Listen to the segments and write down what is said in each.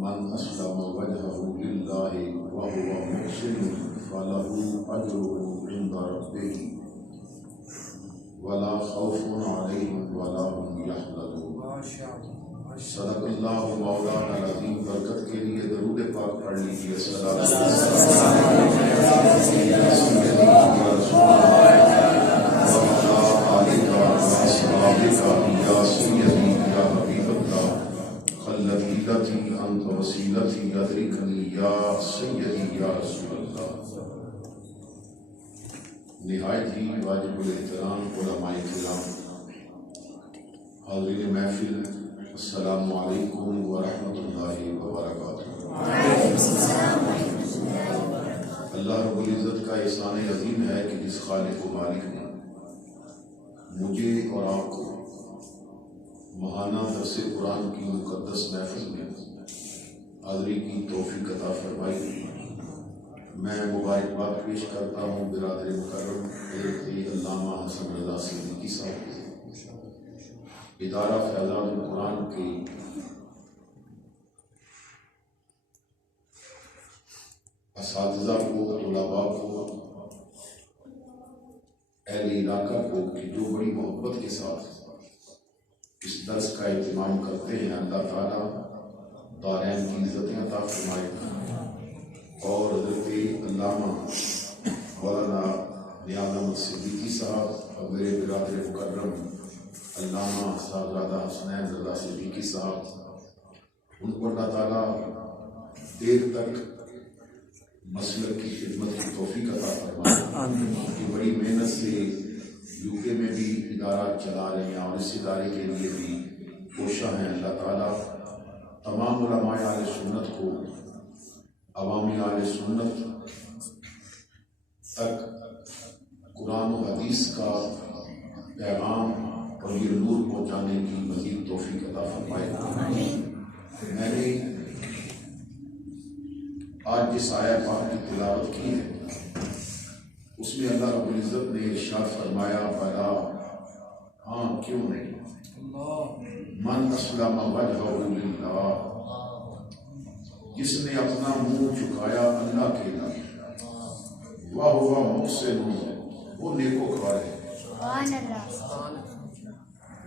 من اسلم وجهه لله وهو محسن فله اجره عند ربه ولا خوف عليهم ولا هم يحزنون۔ صدق اللہ مولانا العظیم۔ برکت کے لیے درود پاک پڑھ لیجیے۔ صلی انت وسیلتی ادرکنی یا سیدی یا رسول اللہ۔ نہایت ہی واجب الاحترام علماء کرام، حاضرین محفل، السلام علیکم ورحمۃ اللہ وبرکاتہ۔ اللہ رب العزت کا احسان عظیم ہے کہ جس خالق و مالک نے مجھے اور آپ کو ماہانہ درس قرآن کی مقدس محفل میں حاضری کی توفیق عطا فرمائی، میں مبارکباد پیش کرتا ہوں برادر مکرم حضرت علامہ حسن رضا صدیقی صاحب کو، ادارہ فیضان القرآن کے اساتذہ کو، طلباء کو، اہل علاقہ کو کہ جو بڑی محبت کے ساتھ اس درس کا اہتمام کرتے ہیں۔ اللہ تعالیٰ دارین کی عزتیں عطا فرمائے اور حضرت علامہ مولانا نیاز احمد صدیقی صاحب اور میرے برادر مکرم علامہ صاحبزادہ حسنین رضا صدیقی صاحب، ان کو اللہ تعالیٰ دیر تک مسلک کی خدمت کی توفیق عطا فرمائے، کہ بڑی محنت سے یو کے میں بھی ادارہ چلا رہے ہیں اور اس ادارے کے لیے بھی کوشاں ہیں۔ اللہ تعالیٰ تمام علماء اہل سنت کو، عوامی اہل سنت تک قرآن و حدیث کا پیغام اور یہ نور پہنچانے کی مزید توفیق عطا فرمائے۔ میں نے آج جس آیہ پاک کی تلاوت کی ہے اس میں اللہ رب العزت نے ارشاد فرمایا، بلا، ہاں کیوں نہیں، من اسلم وجہہ للہ، جس نے اپنا منہ جھکایا اللہ کے لیے، وہو محسن، وہ نیکوکار ہے،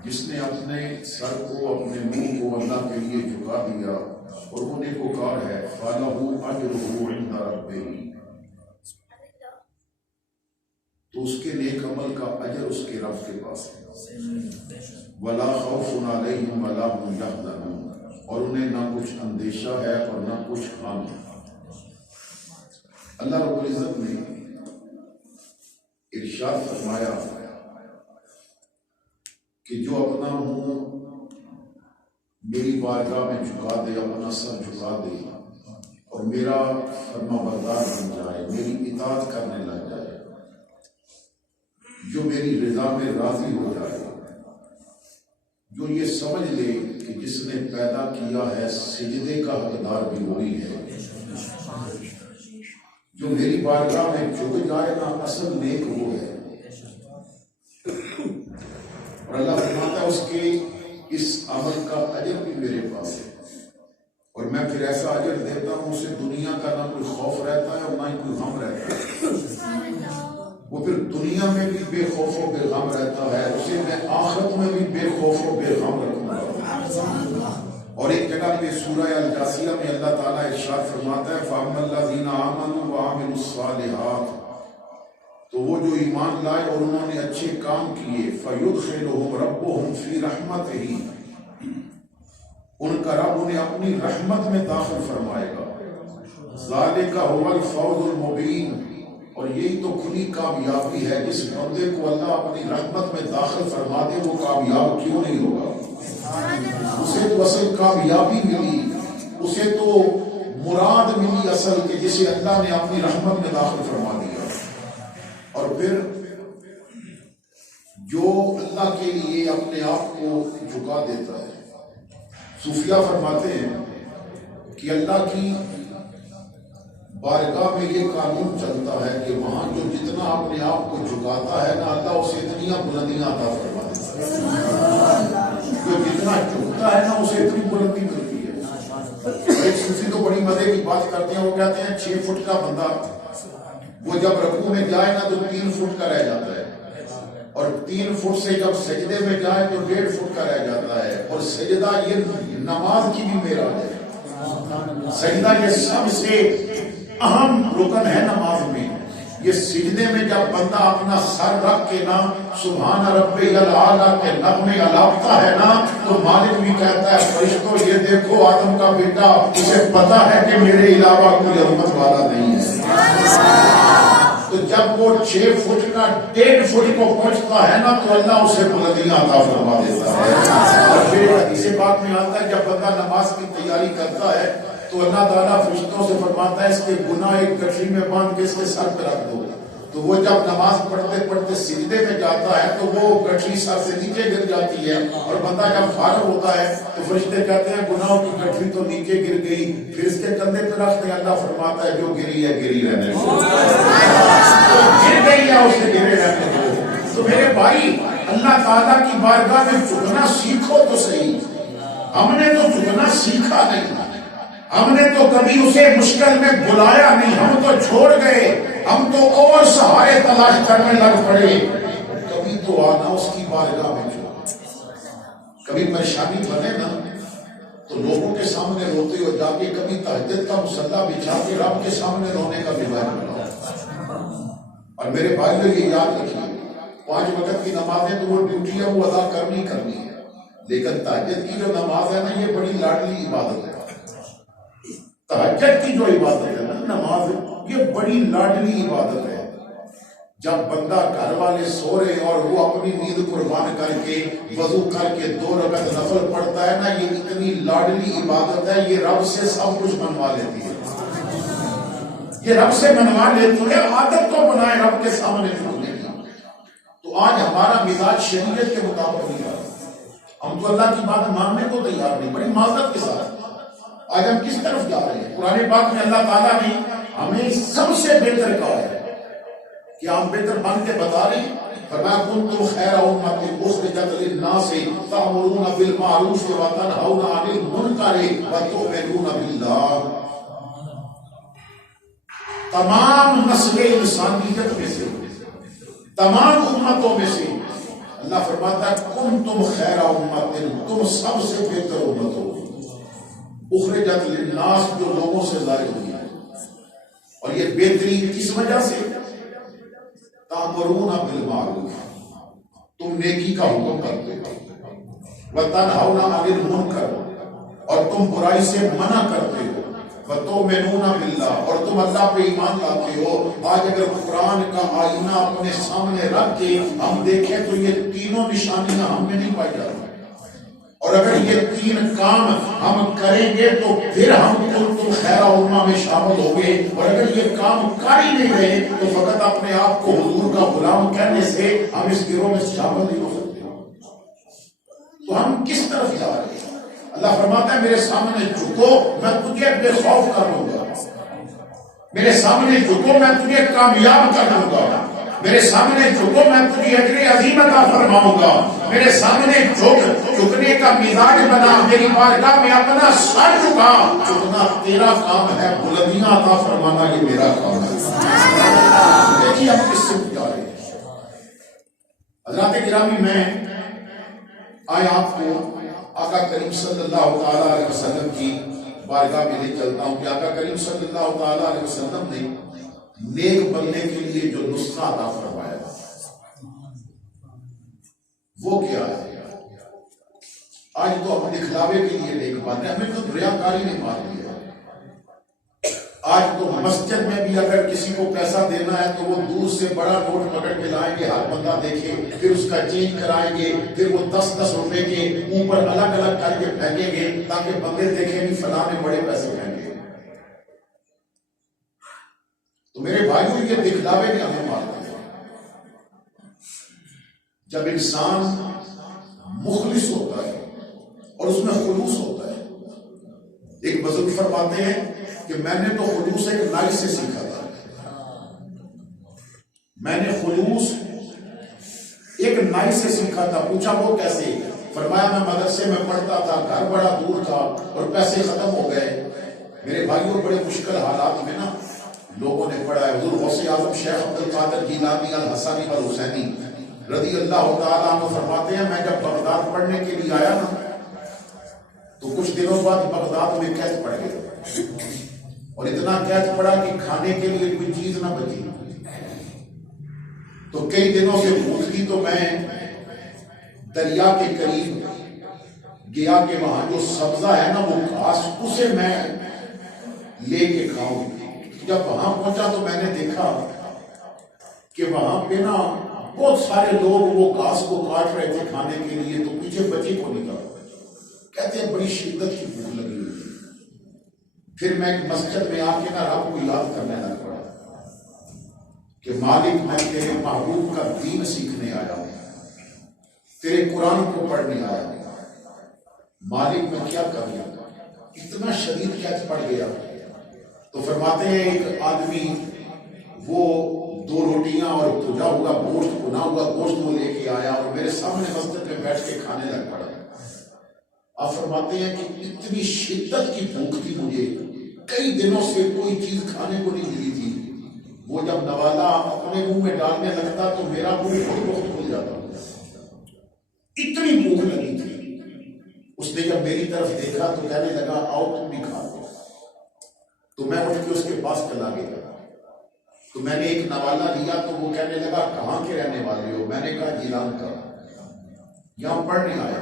جس نے اپنے سر کو، اپنے منہ کو اللہ کے لیے جھکا دیا اور وہ نیکوکار ہے، فَلَهُ أَجْرُهُ عِنْدَ رَبِّهِ، تو اس کے نیک عمل کا اجر اس کے رب کے پاس ہے۔ وَلَا خَوْفٌ عَلَيْهِمْ وَلَا هُمْ يَحْزَنُونَ، اور انہیں نہ کچھ اندیشہ ہے اور نہ کچھ غم ہے۔ اللہ رب العزت نے ارشاد فرمایا کہ جو اپنا منہ میری بارگاہ میں جھکا دے، اپنا سر جھکا دے اور میرا فرما بردار بن جائے، میری اطاعت کرنے لگ جائے، جو میری رضا میں راضی ہو جائے، جو یہ سمجھ لے کہ جس نے پیدا کیا ہے سجدے کا حقدار بھی وہی ہے، جو میری بارگاہ میں جھک جائے نا، اصل نیک وہ ہے۔ اور اللہ فرماتا ہے اس کے اس عمل کا اجر بھی میرے پاس ہے، اور میں پھر ایسا اجر دیتا ہوں اسے دنیا کا نہ کوئی خوف رہتا ہے اور نہ ہی کوئی غم رہتا ہے، وہ پھر دنیا میں بھی بے خوف و بے غم رہتا ہے، اسے میں آخرت میں بھی بے خوف و بے غم رکھوں گا۔ اور ایک جگہ پہ سورہ الجاثیہ میں اللہ تعالیٰ ارشاد فرماتا ہے، فَأَمَّا الَّذِينَ آمَنُوا وَعَمِلُوا الصَّالِحَاتِ، تو وہ جو ایمان لائے اور انہوں نے اچھے کام کیے، فَيُدْخِلُهُمْ رَبُّهُمْ فِي رَحْمَتِهِ، ان کا رب انہیں اپنی رحمت میں داخل فرمائے گا۔ ذَلِكَ هُوَ الْفَوْزُ الْمُبِينُ، اور یہی تو کھلی کامیابی ہے، جس بندے کو اللہ اپنی رحمت میں داخل فرما دے وہ کامیاب کیوں نہیں ہوگا؟ اسے تو اصل کامیابی ملی، اسے تو مراد ملی اصل، کہ جسے اللہ نے اپنی رحمت میں داخل فرما دیا۔ اور پھر جو اللہ کے لیے اپنے آپ کو جھکا دیتا ہے، صوفیہ فرماتے ہیں کہ اللہ کی بارگاہ میں یہ قانون چلتا ہے کہ وہاں جو جتنا اپنے آپ کو جھکاتا ہے نا، اللہ اسے اتنی بلندیاں عطا فرما دیتا ہے، جو جتنا جھکتا ہے نا اسے اتنی بلندی ملتی ہے۔ ایک صوفی تو بڑی مزے کی بات کرتے ہیں، وہ کہتے ہیں 6 فٹ کا بندہ وہ جب رکوع میں جائے نا تو 3 فٹ کا رہ جاتا ہے، اور 3 فٹ سے جب سجدے میں جائے تو 1.5 فٹ کا رہ جاتا ہے. اور سجدہ یہ نماز کی بھی معراج ہے. سجدہ یہ سب سے اہم رکن ہے نماز میں. یہ سجدے میں جب بندہ اپنا سر رکھ کے نا سبحان ربی الاعلیٰ کے نغمے الاپتا ہے نا تو مالک بھی کہتا ہے فرشتوں یہ دیکھو آدم کا بیٹا، اسے پتا ہے کہ میرے علاوہ کوئی عظمت والا نہیں ہے. تو جب وہ 6 فٹ کا 1.5 فٹ کو پہنچتا ہے نا تو اللہ اسے بلندیاں عطا فرما دیتا ہے. اور پھر حدیث پاک میں آتا ہے جب بندہ نماز کی تیاری کرتا ہے تو اللہ تعالیٰ فرشتوں سے فرماتا ہے اس کے گناہ ایک گٹھری میں باندھ کے اس کے سر پہ رکھ دو. تو وہ جب نماز پڑھتے پڑھتے سجدے میں جاتا ہے تو وہ گٹھری سر سے نیچے گر جاتی ہے، اور بندہ جب فارغ ہوتا ہے تو فرشتے کہتے ہیں گناہوں کی گٹھری تو نیچے گر گئی، پھر اس کے کندھے پہ رکھتے ہیں. اللہ فرماتا ہے جو گری ہے گری رہنے دو، گر گئی ہے اسے گرے رہنے دو. تو میرے بھائی اللہ تعالیٰ کی بارگاہ میں جھکنا سیکھو تو صحیح. ہم نے تو جھکنا سیکھا نہیں، ہم نے تو کبھی اسے مشکل میں بلایا نہیں، ہم تو چھوڑ گئے، ہم تو اور سہارے تلاش کرنے لگ پڑے. کبھی تو آنا اس کی بارگاہ میں جو کبھی پریشانی بنے نا تو لوگوں کے سامنے روتے ہو جا کے کبھی تہجد کا مصلی بچھا کے رب کے سامنے رونے کا رواج بناؤ. اور میرے بھائیو یہ یاد رکھیے 5 وقت کی نمازیں تو وہ ڈیوٹی ہے وہ ادا کرنی ہے، لیکن تہجد کی جو نماز ہے نا یہ بڑی لاڈلی عبادت ہے. تہجد کی جو عبادت ہے نا نماز یہ بڑی لاڈلی عبادت ہے. جب بندہ گھر والے سو رہے اور وہ اپنی نیند قربان کر کے وضو کر کے 2 رکعت نفل پڑھتا ہے نا یہ اتنی لاڈلی عبادت ہے، یہ رب سے سب کچھ منوا لیتی ہے. یہ رب سے منوا لیتی ہے. عادت تو بنائے رب کے سامنے جھکنے کی. تو آج ہمارا مزاج شریعت کے مطابق نہیں رہا. ہم تو اللہ کی بات ماننے کو تیار نہیں. بڑی معذرت کے ساتھ آج ہم کس طرف جا رہے ہیں؟ قرآن پاک میں اللہ تعالیٰ نے ہمیں سب سے بہتر کہا ہے کہ ہم بہتر بن کے بتا رہے ہیں. فَمَا كُنْتُمْ خَيْرَ أُمَّةٍ أُخْرِجَتْ لِلنَّاسِ تَأْمُرُونَ بِالْمَعْرُوفِ وَتَنْهَوْنَ عَنِ الْمُنكَرِ وَتُؤْمِنُونَ بِاللَّهِ. تمام نسل انسانیت میں سے، تمام امتوں میں سے اللہ فرماتا ہے كُنْتُمْ خَيْرَ أُمَّةٍ، تم سب سے بہتر امت ہو. اخرجت للناس جو لوگوں سے ظاہر ہوئی ہے. اور یہ بہتری کس وجہ سے؟ تأمرون بالمعروف، تم نیکی کا حکم کرتے ہو، وتنہون عن المنکر، اور تم برائی سے منع کرتے ہو، وتؤمنون باللہ، اور تم اللہ پہ ایمان لاتے ہو. آج اگر قرآن کا آئینہ اپنے سامنے رکھ کے ہم دیکھیں تو یہ تینوں نشانیاں ہم میں نہیں پائی جاتی. اور اگر یہ 3 کام ہم کریں گے تو پھر ہم تم خیر امہ میں شامل ہوں گے. اور اگر یہ کام کر ہی نہیں رہے تو فقط اپنے آپ کو حضور کا غلام کہنے سے ہم اس گروہ میں شامل نہیں ہو سکتے. تو ہم کس طرف جا رہے ہیں؟ اللہ فرماتا ہے میرے سامنے جھکو میں تجھے بے خوف کر لوں گا، میرے سامنے جھکو میں تجھے کامیاب کر دوں گا، میرے سامنے جھکو میں تجھے اجر عظیم عطا فرماؤں گا. میرے سامنے جھکنے کا مزاج بنا، میری بارگاہ میں اپنا سر جھکا. جھکنا تیرا کام ہے، بلندیاں عطا فرمانا یہ میرا کام ہے. دیکھیے ہم کس سے جا رہے ہیں. حضرات گرامی میں آج آپ کو آقا کریم صلی اللہ تعالیٰ علیہ وسلم کی بارگاہ میں لے چلتا ہوں کہ آقا کریم صلی اللہ تعالیٰ علیہ وسلم نے نیک بننے کے لیے جو نسخہ عطا فرمایا وہ کیا ہے؟ آج تو ہم دکھلاوے کے لیے نیک بن رہے ہیں، ہمیں تو ریاکاری نے مار دیا. آج تو مسجد میں بھی اگر کسی کو پیسہ دینا ہے تو وہ دور سے بڑا نوٹ پکڑ کے لائیں گے، ہر بندہ دیکھے، پھر اس کا چینج کرائیں گے، پھر وہ 10-10 روپے کے اوپر الگ الگ کر کے پھینکیں گے تاکہ بندے دیکھیں بھی فلاں نے بڑے پیسے پھینکے. تو میرے بھائیوں یہ دکھلاوے نے ہمیں مار دیا. جب انسان مخلص ہوتا ہے اور اس میں خلوص ہوتا ہے. ایک بزرگ فرماتے ہیں کہ میں نے تو خلوص ایک نائی سے سیکھا تھا. میں نے خلوص ایک نائی سے سیکھا تھا. پوچھا وہ کیسے؟ فرمایا میں مدرسے میں پڑھتا تھا، گھر بڑا دور تھا اور پیسے ختم ہو گئے میرے بھائیوں بڑے مشکل حالات میں نا لوگوں نے پڑھا ہے. حضور غوث اعظم شیخ عبد القادر جیلانی الحسنی الحسینی رضی اللہ تعالیٰ عنہ فرماتے ہیں میں جب بغداد پڑھنے کے لیے آیا نا تو کچھ دنوں بعد بغداد میں قید پڑ گیا اور اتنا قید پڑا کہ کھانے کے لیے کوئی چیز نہ بچی. تو کئی دنوں سے بھوک تھی تو میں دریا کے قریب گیا کہ وہاں جو سبزہ ہے نا وہ گھاس اسے میں لے کے کھاؤں. جب وہاں پہنچا تو میں نے دیکھا کہ وہاں پہ نا بہت سارے لوگ وہ گھاس کو کاٹ رہے تھے کھانے کے لیے, تو پیچھے بچی کو نہیں تھا. کہتے ہیں بڑی شدت کی بھوک لگی ہوئی. پھر میں ایک مسجد میں آ کے نا رب کو یاد کرنے لگ پڑا کہ مالک میں تیرے محبوب کا دین سیکھنے آیا ہوں, تیرے قرآن کو پڑھنے آیا ہوں. مالک میں کیا کر لیا, اتنا شدید قید پڑ گیا. تو فرماتے ہیں ایک آدمی وہ 2 روٹیاں اور بھجا ہوا گوشت, بنا ہوا گوشت وہ لے کے آیا اور میرے سامنے مسجد میں بیٹھ کے کھانے لگ پڑا. آپ فرماتے ہیں کہ اتنی شدت کی بھوک تھی مجھے, کئی دنوں سے کوئی چیز کھانے کو نہیں ملی تھی. وہ جب نوالا اپنے منہ میں ڈالنے لگتا تو میرا منہ خود بخود کھل جاتا, اتنی بھوک لگی تھی. اس نے جب میری طرف دیکھا تو کہنے لگا آؤ تم بھی کھا لو. تو میں اٹھ کے اس کے پاس چلا گیا. تو میں نے ایک نوالا لیا تو وہ کہنے لگا کہاں کے رہنے والے ہو؟ میں نے کہا جیلان کا, یہاں پڑھنے آیا.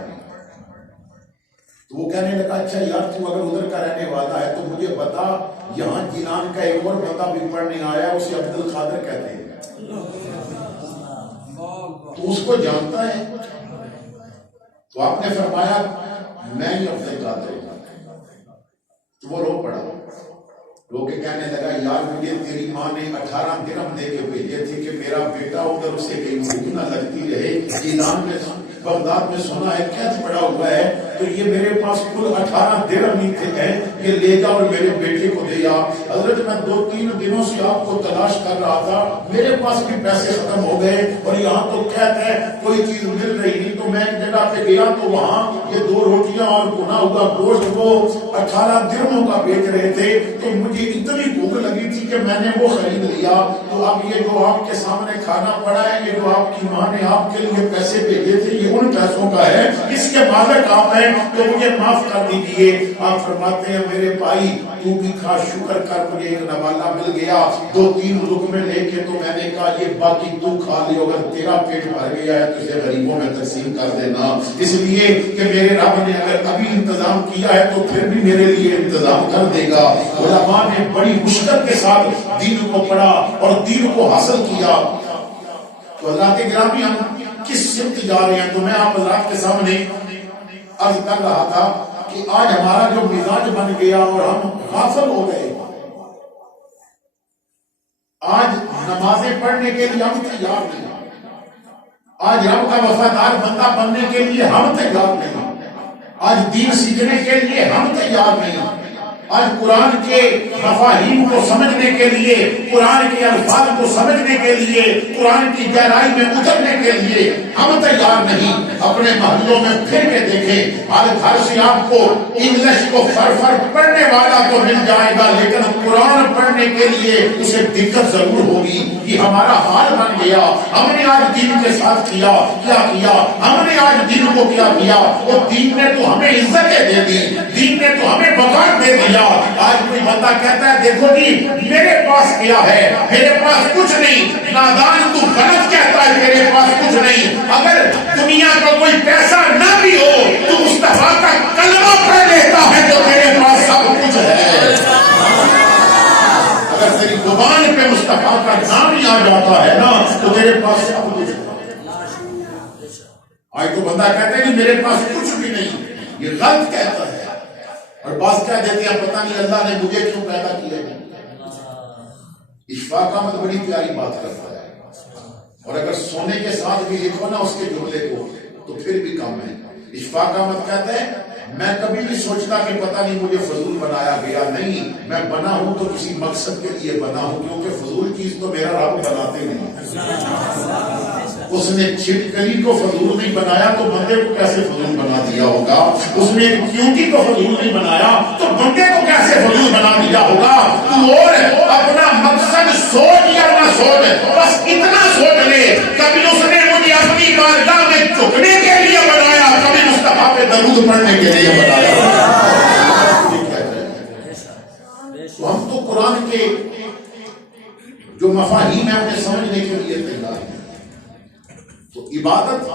تو وہ کہنے لگا اچھا یار تو اگر ادھر کا رہنے والا ہے تو مجھے بتا, یہاں جیلان کا ایک اور بندہ بھی پڑھنے آیا اسے عبد القادر کہتے ہیں, تو اس کو جانتا ہے؟ تو آپ نے فرمایا میں ہی عبد القادر. تو وہ رو پڑا, رو کے کہنے لگا یار مجھے تیری ماں نے 18 درہم دے کے بھیجے تھے کہ میرا بیٹا ادھر اسے کہیں بھوک نہ لگتی رہے. جیلان میں بغداد میں سنا ہے قید پڑا ہوا ہے, تو یہ میرے پاس کل 18 درہم ہی تھے, یہ لے جا اور میرے بیٹے کو دے آ. حضرت میں 2-3 دنوں سے آپ کو تلاش کر رہا تھا, میرے پاس بھی پیسے ختم ہو گئے اور یہاں تو قید ہے کوئی چیز مل رہی نہیں. تو میں ایک جگہ پہ گیا تو وہاں یہ 2 روٹیاں اور بنا ہوا گوشت وہ 18 درہموں کا بیچ رہے تھے. تو مجھے اتنی بھوک لگی تھی کہ میں نے وہ خرید لیا. تو اب یہ جو آپ کے سامنے کھانا پڑا ہے, یہ جو آپ کی ماں نے آپ کے لیے پیسے بھیجے تھے, یہ ان پیسوں کا ہے, اس کے مالک آپ ہیں, تو مجھے معاف کر دیجیے. آپ فرماتے ہیں میرے بھائی تو بھی کھا, شکر کر, مجھے ایک نوالا مل گیا. 2-3 لقمے لے کے تو میں نے کہا یہ باقی تو کھا لے, اگر تیرا پیٹ بھر گیا ہے تو اسے غریبوں میں تقسیم کر دینا, اس لیے کہ میرے رب نے اگر ابھی انتظام کیا ہے تو پھر بھی میرے لیے انتظام کر دے گا. علماء نے بڑی مشکل کے ساتھ دین کو پڑھا اور دین کو حاصل کیا. تو اللہ کے گرامی ہم کس سمت جا رہے ہیں, تو میں آپ حضرات کے سامنے عرض کر رہا تھا کہ آج ہمارا جو مزاج بن گیا اور ہم غافل ہو گئے. آج نمازیں پڑھنے کے لیے ہم تیار نہیں, آج رب کا وفادار بندہ بننے کے لیے ہم تیار نہیں, آج دین سیکھنے کے لیے ہم تیار نہیں, آج قرآن کے مفاہیم کو سمجھنے کے لیے, قرآن کے الفاظ کو سمجھنے کے لیے, قرآن کی گہرائی میں اترنے کے لیے ہم تیار نہیں. اپنے محلوں میں پھر کے دیکھیں, آج گھر سے آپ کو انگلش کو فر پڑھنے والا تو مل جائے گا, لیکن قرآن پڑھنے کے لیے اسے دقت ضرور ہوگی. یہ ہمارا حال بن گیا. ہم نے آج دین کے ساتھ کیا, ہم نے آج دین کو کیا, اور دین نے تو ہمیں عزتیں دے دی, دین نے تو ہمیں وقار دے دیا. آج کوئی بندہ کہتا ہے دیکھو جی میرے پاس کیا ہے, میرے پاس کچھ نہیں. نادان تو غلط کہتا ہے میرے پاس کچھ نہیں. اگر دنیا کا کوئی پیسہ نہ بھی ہو تو مصطفیٰ کا کلمہ پڑھ لیتا ہے تو میرے پاس سب کچھ ہے. اگر تیری زبان پہ مصطفیٰ کا نام ہی آ جاتا ہے نا تو میرے پاس سب کچھ ہے. آج تو بندہ کہتا ہے کہ میرے پاس کچھ بھی نہیں, یہ غلط کہتا ہے. اور بعض کہہ دیتے ہیں پتہ نہیں اللہ نے مجھے کیوں پیدا کیا ہے. اشفاق احمد بڑی پیاری بات کرتا ہے, اور اگر سونے کے ساتھ بھی لکھو نا اس کے جملے کو تو پھر بھی کم ہے. اشفاق احمد کہتا ہے میں کبھی نہیں سوچتا کہ پتہ نہیں مجھے فضول بنایا گیا, نہیں, میں بنا ہوں تو کسی مقصد کے لیے بنا ہوں, کیونکہ فضول چیز تو میرا رب بناتے نہیں. اس نے چھپکلی کو فضول نہیں بنایا تو بندے کو کیسے فضول بنا دیا ہوگا. اس نے کیونٹی کو فضول نہیں بنایا تو بندے کو کیسے فضول بنا نتیجہ ہوگا. تو اور اپنا مقصد سوچ یا نہ سوچ, بس اتنا سوچ لے, کبھی اس نے مجھے اپنی بارگاہ میں جھکنے کے لیے بنایا, کبھی مصطفیٰ پہ درود پڑھنے کے لیے بنایا. تو ہم تو قرآن کے جو مفاہیم ہیں اپنے سمجھنے کے لیے تیار ہیں. تو عبادت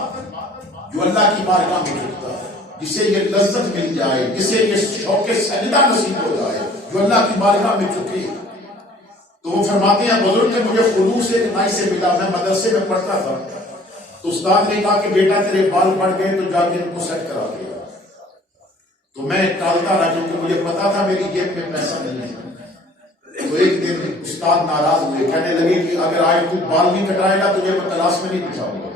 جو اللہ کی بارگاہ میں جھکتا ہے, جسے یہ لذت مل جائے, جسے یہ شوق سجدہ نصیب ہو جائے, جو اللہ کی بارگاہ میں جھکے, تو وہ فرماتے ہیں بزرگ کہ مجھے خلوص ایک نائی سے ملا. میں مدرسے میں پڑھتا تھا تو استاد نے کہا کہ بیٹا تیرے بال پڑ گئے تو جا کے ان کو سیٹ کرا دیا. تو میں ٹالتا رہا کیونکہ مجھے پتا تھا میری جیب میں پیسہ نہیں ہے. تو ایک دن استاد ناراض ہوئے, کہنے لگے کہ اگر آج تو بال نہیں کٹائے گا تجھے میں کلاس میں نہیں بٹھاؤں گا.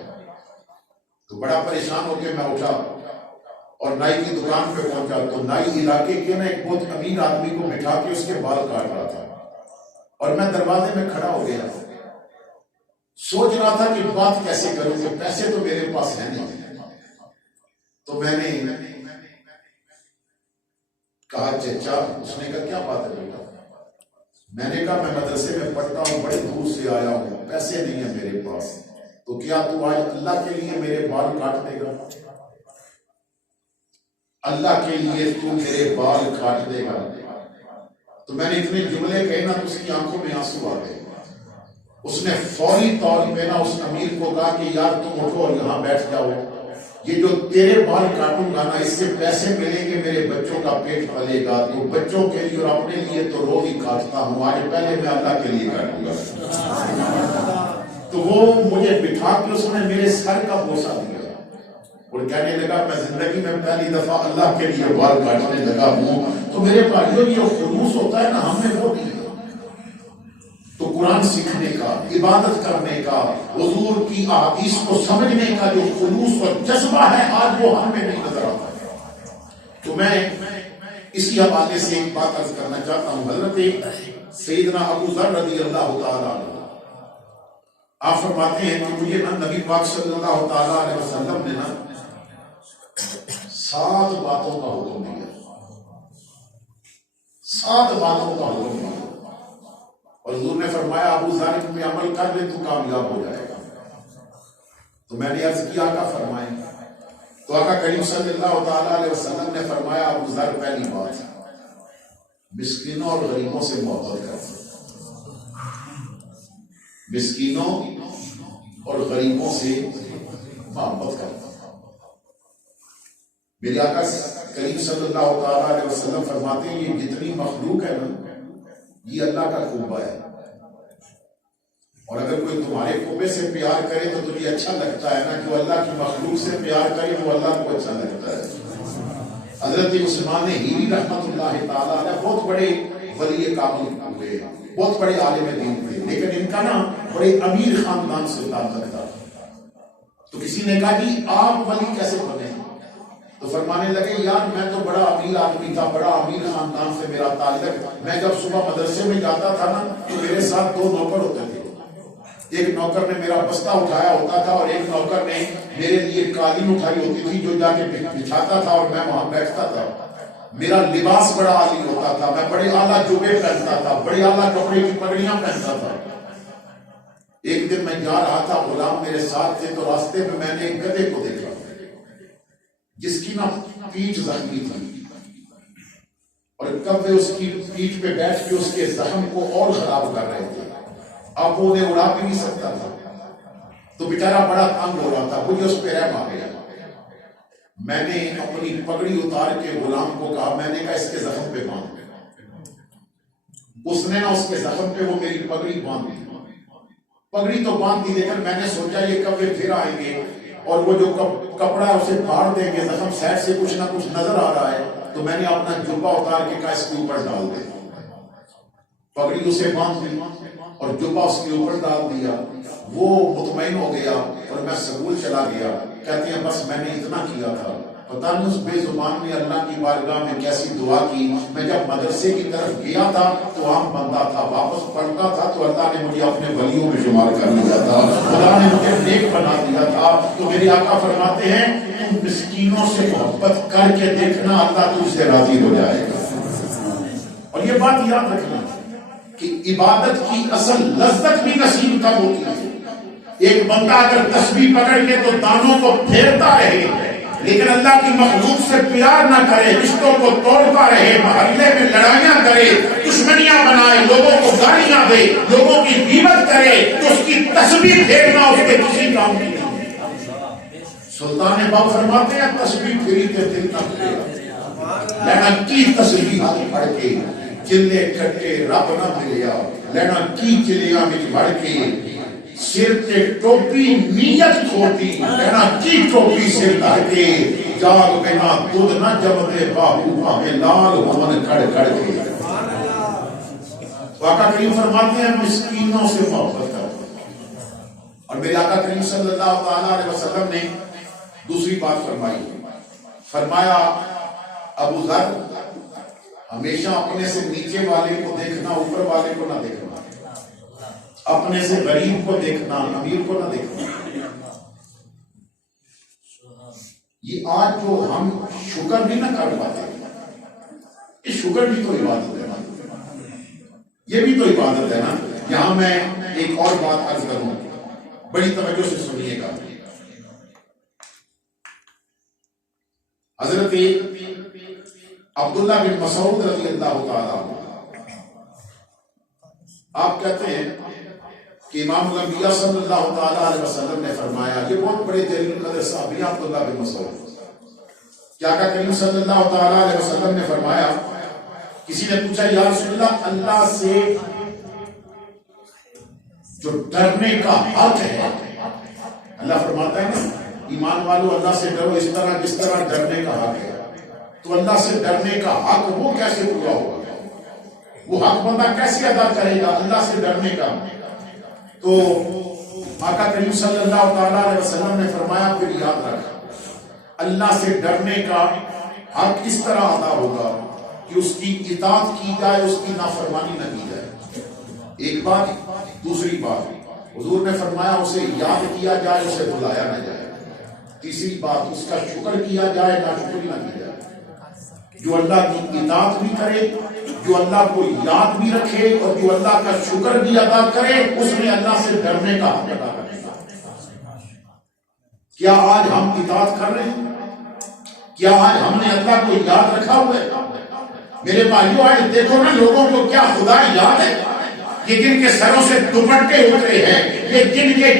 تو بڑا پریشان ہو کے میں اٹھا اور نائی کی دکان پہ پہنچا. تو نائی علاقے کے نا ایک بہت امیر آدمی کو بٹھا کے اس کے بال کاٹ رہا تھا, اور میں دروازے میں کھڑا ہو گیا. سوچ رہا تھا کہ بات کیسے کروں کہ پیسے تو میرے پاس ہے نہیں. تو میں نے کہا چچا, اس نے کہا کیا بات ہے بیٹا؟ میں نے کہا میں مدرسے میں پڑھتا ہوں, بڑے دور سے آیا ہوں, پیسے نہیں ہیں میرے پاس, تو کیا تو آج اللہ کے لیے میرے بال کاٹ دے گا؟ اللہ کے لیے تو میرے بال کاٹ دے گا؟ تو میں نے اتنے جملے کہے نا تو اس کی آنکھوں میں آنسو آ گئے. اس نے فوری طور پہ نا اس امیر کو کہا کہ یار تم اٹھو اور یہاں بیٹھ جاؤ, یہ جو تیرے بال کاٹوں گا نا اس سے پیسے ملیں گے, میرے بچوں کا پیٹ پلے گا, تو بچوں کے لیے اور اپنے لیے تو روز ہی کاٹتا ہوں, آج پہلے میں اللہ کے لیے کاٹوں گا. تو وہ مجھے بٹھا کے اس نے میرے سر کا بوسہ دیا اور کہنے لگا میں زندگی میں پہلی دفعہ اللہ کے لیے بال کاٹنے لگا ہوں. تو میرے بھائیوں جو خلوص ہوتا ہے نا, ہم نے وہ نہیں. تو قرآن سیکھنے کا, عبادت کرنے کا, حضور کی احادیث کو سمجھنے کا جو خلوص اور جذبہ ہے آج وہ ہم میں نہیں نظر آتا. تو میں اسی حوالے سے ایک بات عرض کرنا چاہتا ہوں. حضرت سیدنا ابو ذر رضی اللہ تعالیٰ عنہ آپ فرماتے ہیں کہ مجھے نا نبی پاک صلی اللہ تعالیٰ علیہ وسلم نے نا 7 باتوں کا حکم دیا. 7 باتوں کا حکم دیا اور حضور نے فرمایا ابو ذر پہ عمل کر لے تو کامیاب ہو جائے گا. تو میں نے عرض کیا آقا فرمائیں. تو آقا کریم صلی اللہ تعالیٰ علیہ وسلم نے فرمایا ابو ذر پہلی بات مسکینوں اور غریبوں سے محبت کرنا. مسکینوں اور غریبوں سے محبت کرنا. میرے آقا کریم صلی اللہ تعالیٰ علیہ وسلم فرماتے ہیں یہ جتنی مخلوق ہے نا یہ اللہ کا خوبہ ہے, اور اگر کوئی تمہارے خوبے سے پیار کرے تو تجھے اچھا لگتا ہے نا, جو اللہ کی مخلوق سے پیار کرے وہ اللہ کو اچھا لگتا ہے. حضرت عثمان ہیری رحمت اللہ تعالیٰ علیہ بہت بڑے ولی کامل ہوئے, بہت بڑے عالم دین تھے, لیکن ان کا نا بڑے امیر خاندان سے تعلق تھا. تو کسی نے کہا کہ آپ ولی کیسے بنے؟ تو فرمانے لگے یار میں تو بڑا امیر آدمی تھا, بڑا امیر خاندان سے میرا تعلق. میں جب صبح مدرسے میں جاتا تھا نا تو میرے ساتھ 2 نوکر ہوتے تھے. ایک نوکر نے میرا بستہ اٹھایا ہوتا تھا اور ایک نوکر نے میرے لیے قالین اٹھائی ہوتی تھی جو جا کے بچھاتا تھا اور میں وہاں بیٹھتا تھا. میرا لباس بڑا عالی ہوتا تھا, میں بڑے اعلیٰ جوبے پہنتا تھا, بڑے اعلیٰ کپڑے کی پگڑیاں پہنتا تھا. ایک دن میں جا رہا تھا, غلام میرے ساتھ تھے, تو راستے میں میں نے ایک گدھے کو دیکھا جس کی نا پیٹھ زخمی تھی, اور کبے اس کی پیٹھ پہ بیٹھ کے اس کے زخم کو اور خراب کر رہے تھے. اب وہ انہیں اڑا بھی نہیں سکتا تھا, تو بیچارہ بڑا تنگ ہو رہا تھا. مجھے اس پہ رحم آ گیا. میں نے اپنی پگڑی اتار کے غلام کو کہا, میں نے کہا اس کے زخم پہ باندھ. اس نے نا اس کے زخم پہ وہ میری پگڑی باندھ دی. پگڑی تو باندھ دی, لیکن میں نے سوچا یہ کبے پھر آئیں گے اور وہ جو کپڑا ہے اسے پھاڑ دیں گے, زخم سائڈ سے کچھ نہ کچھ نظر آ رہا ہے. تو میں نے اپنا جبہ اتار کے کہا اس کے اوپر ڈال دے. پگڑی اسے باندھ دی اور جبہ اس کے اوپر ڈال دیا. وہ مطمئن ہو گیا اور میں سکول چلا گیا. کہتے ہیں بس میں نے اتنا کیا تھا. پتہ نہیں اس بے زبان نے اللہ کی بارگاہ میں کیسی دعا کی. میں جب مدرسے کی طرف گیا تھا تو عام بندہ تھا, واپس پڑھتا تھا تو اللہ نے مجھے اپنے ولیوں میں شمار کر لیا تھا, اللہ نے مجھے نیک بنا دیا تھا. تو میرے آقا فرماتے ہیں تم مسکینوں سے محبت کر کے دیکھنا, اللہ تجھ سے راضی ہو جائے گا. اور یہ بات یاد رکھنا کہ عبادت کی اصل لذت بھی نصیب کب ہوتی ہے؟ ایک بندہ اگر تسبیح پکڑ کے تو دانوں کو پھیرتا رہے لیکن اللہ کی مخلوق سے پیار نہ کرے، رشتوں کو توڑتا رہے، محلے میں لڑائیاں کرے، دشمنیاں بنائے، لوگوں کو گالیاں دے، لوگوں کی غیبت کرے، تو اس کی تسبیح پھیرنا اس کے کسی کام کی نہیں۔ سلطان باپ فرماتے ہیں تسبیح پھیری تے دل نہ پھیرا، لینا کی تسبیح ہاتھ پڑھ کے چلے کٹے رب نہ ملیا، لینا کی چلیا وچ بڑھ کے سر تے ٹوپی نیت کھوٹی، لینا کی ٹوپی سر دھر کے جاگ بنا دودھ نہ جمدے باہو بھاوے لال ہون کھڑ کھڑ کے۔ آقا کریم فرماتے ہیں مسکینوں سے محبت کرو، اور میرے آقا کریم صلی اللہ تعالیٰ علیہ وسلم نے دوسری بات فرمائی، فرمایا ابو ذر ہمیشہ اپنے سے نیچے والے کو دیکھنا، اوپر والے کو نہ دیکھنا، اپنے سے غریب کو دیکھنا، امیر کو نہ دیکھنا۔ یہ آج جو ہم شکر بھی نہ کر پاتے، یہ شکر بھی تو عبادت ہے نا، یہ بھی تو عبادت ہے نا۔ یہاں میں ایک اور بات عرض کروں، بڑی توجہ سے سنیے گا۔ حضرت عبداللہ بن مسعود رضی اللہ تعالیٰ آپ کہتے ہیں کہ امام الانبیاء صلی اللہ تعالیٰ علیہ وسلم نے فرمایا، یہ بہت بڑے جلیل قدر صحابی عبداللہ بن مسعود، کیا کہ کریم صلی اللہ تعالیٰ علیہ وسلم نے فرمایا، کسی نے پوچھا یا رسول اللہ، اللہ سے جو ڈرنے کا حق ہے، اللہ فرماتا ہے نا ایمان والو اللہ سے ڈرو اس طرح جس طرح ڈرنے کا حق ہے، تو اللہ سے ڈرنے کا حق وہ کیسے پورا ہوگا؟ وہ حق بندہ کیسے ادا کرے گا اللہ سے ڈرنے کا؟ تو آقا کریم صلی اللہ تعالیٰ علیہ وسلم نے فرمایا پھر یاد رکھ، اللہ سے ڈرنے کا حق اس طرح ادا ہوگا کہ اس کی اطاعت کی جائے، اس کی نافرمانی نہ کی جائے۔ ایک بات، دوسری بات حضور نے فرمایا اسے یاد کیا جائے، اسے بلایا نہ جائے۔ تیسری بات اس کا شکر کیا جائے، ناشکری نہ کی جائے۔ جو اللہ کی اطاعت بھی کرے، جو اللہ کو یاد بھی رکھے اور جو اللہ کا شکر بھی ادا کرے، اس نے اللہ سے ڈرنے کا حق ادا کرے گا۔ کیا آج ہم اطاعت کر رہے ہیں؟ کیا آج ہم نے اللہ کو یاد رکھا ہوا ہے؟ میرے بھائیو آج دیکھو نا لوگوں کو کیا خدا یاد ہے؟ یہ جن کے سروں سے دوپٹے اترے ہیں، یہ جن کے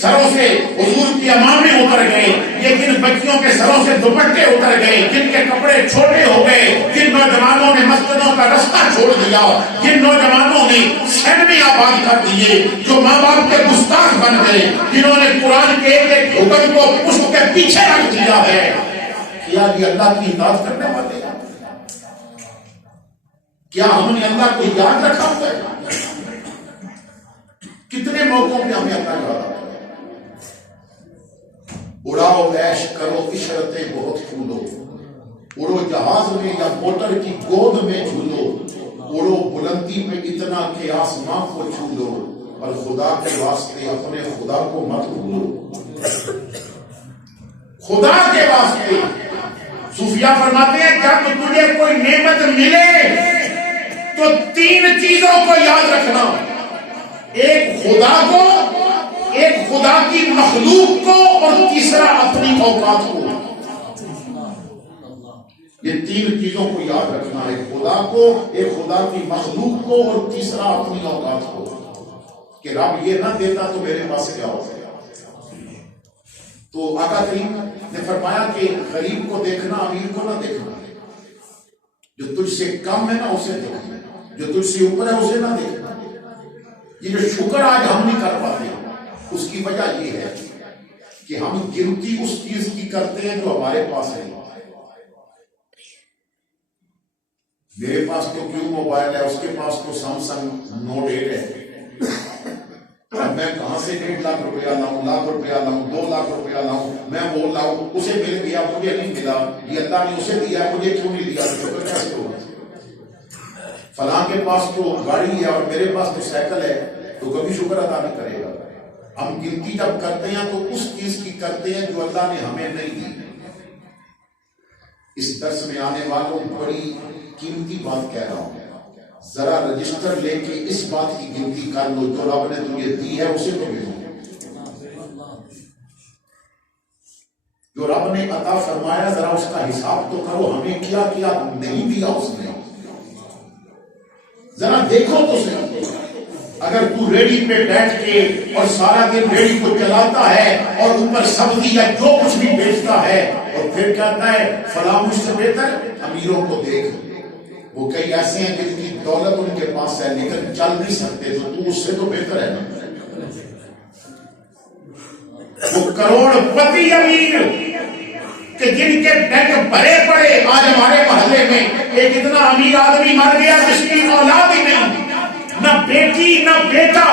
سروں سے حضور کی امامیں اتر گئے، یہ جن بچیوں کے سروں سے دوپٹے اتر گئے، جن کے کپڑے چھوٹے ہو گئے، جن نوجوانوں نے مسجدوں کا رستہ چھوڑ دیا، جن نوجوانوں نے سینمے آباد کر دیے، جو ماں باپ کے گستاخ بن گئے، جنہوں نے قرآن کے ایک ایک حکم کو پشت کے پیچھے رکھ دیا ہے، کیا یہ اللہ کی اطاعت کرنے والے ہیں؟ کیا ہم نے اللہ کو یاد رکھا ہوا ہے؟ کتنے موقعوں پہ ہمیں اللہ یاد رکھا؟ اڑاؤ عیش کرو عشرتیں بہت پھولو، اڑو جہاز میں یا موٹر کی گود میں جھولو، اڑو بلندی پہ اتنا کہ آسماں کو چھو لو، اور خدا کے واسطے اپنے خدا کو مت بھولو۔ خدا کے واسطے صوفیاء فرماتے ہیں جب تجھے کوئی نعمت ملے تو تین چیزوں کو یاد رکھنا، ایک خدا کو، ایک خدا کی مخلوق کو، اور تیسرا اپنی اوقات کو۔ یہ تین چیزوں کو یاد رکھنا، ایک خدا کو، ایک خدا کی مخلوق کو، اور تیسرا اپنی اوقات کو، کہ رب یہ نہ دیتا تو میرے پاس کیا ہوتا۔ تو آقا کریم نے فرمایا کہ غریب کو دیکھنا، امیر کو نہ دیکھنا، جو تجھ سے کم ہے نا اسے دیکھنا، جو تجھ سے اوپر ہے اسے نہ دیکھنا۔ یہ جو شکر آج ہم نہیں کر پاتے، اس کی وجہ یہ ہے کہ ہم گنتی اس چیز کی کرتے ہیں جو ہمارے پاس ہے۔ میرے پاس تو کیوں موبائل ہے، اس کے پاس تو سیمسنگ نوٹ 8 ہے، میں کہاں سے 1.5 لاکھ روپیہ لاؤں، لاکھ روپیہ لاؤں، 2 لاکھ روپیہ لاؤں، میں وہ لاؤں، اسے مل گیا مجھے نہیں ملا، یہ اللہ نے اسے دیا مجھے کیوں نہیں دیا؟ شکر کیسے ہوگا؟ فلاں کے پاس تو گاڑی ہے اور میرے پاس تو سائیکل ہے، تو کبھی شکر ادا نہیں کرے گا۔ ہم گنتی جب کرتے ہیں تو اس چیز کی کرتے ہیں جو اللہ نے ہمیں نہیں دی۔ اس درس میں آنے والوں بڑی قیمتی بات کہہ رہا ہوں، ذرا رجسٹر لے کے اس بات کی گنتی کر لو جو رب نے تجھے دی ہے اسے تو ملو، جو رب نے عطا فرمایا ذرا اس کا حساب تو کرو، ہمیں کیا کیا نہیں دیا اس نے، ذرا دیکھو تو صحیح۔ اگر تو ریڑھی پہ بیٹھ کے اور سارا دن ریڑھی کو چلاتا ہے اور اوپر سبزی یا جو کچھ بھی بیچتا ہے اور پھر کہتا ہے فلاں مجھ سے بہتر، امیروں کو دیکھ، وہ کئی ایسے ہیں جن کی دولت ان کے پاس ہے لیکن چل نہیں سکتے، تو اس سے تو بہتر ہے نا۔ وہ کروڑ پتی امیر کہ جن کے بینک بھرے پڑے، آج ہمارے محلے میں ایک اتنا امیر آدمی مر گیا جس کی اولاد ہی نہیں، نہ بیٹی نہ بیٹا،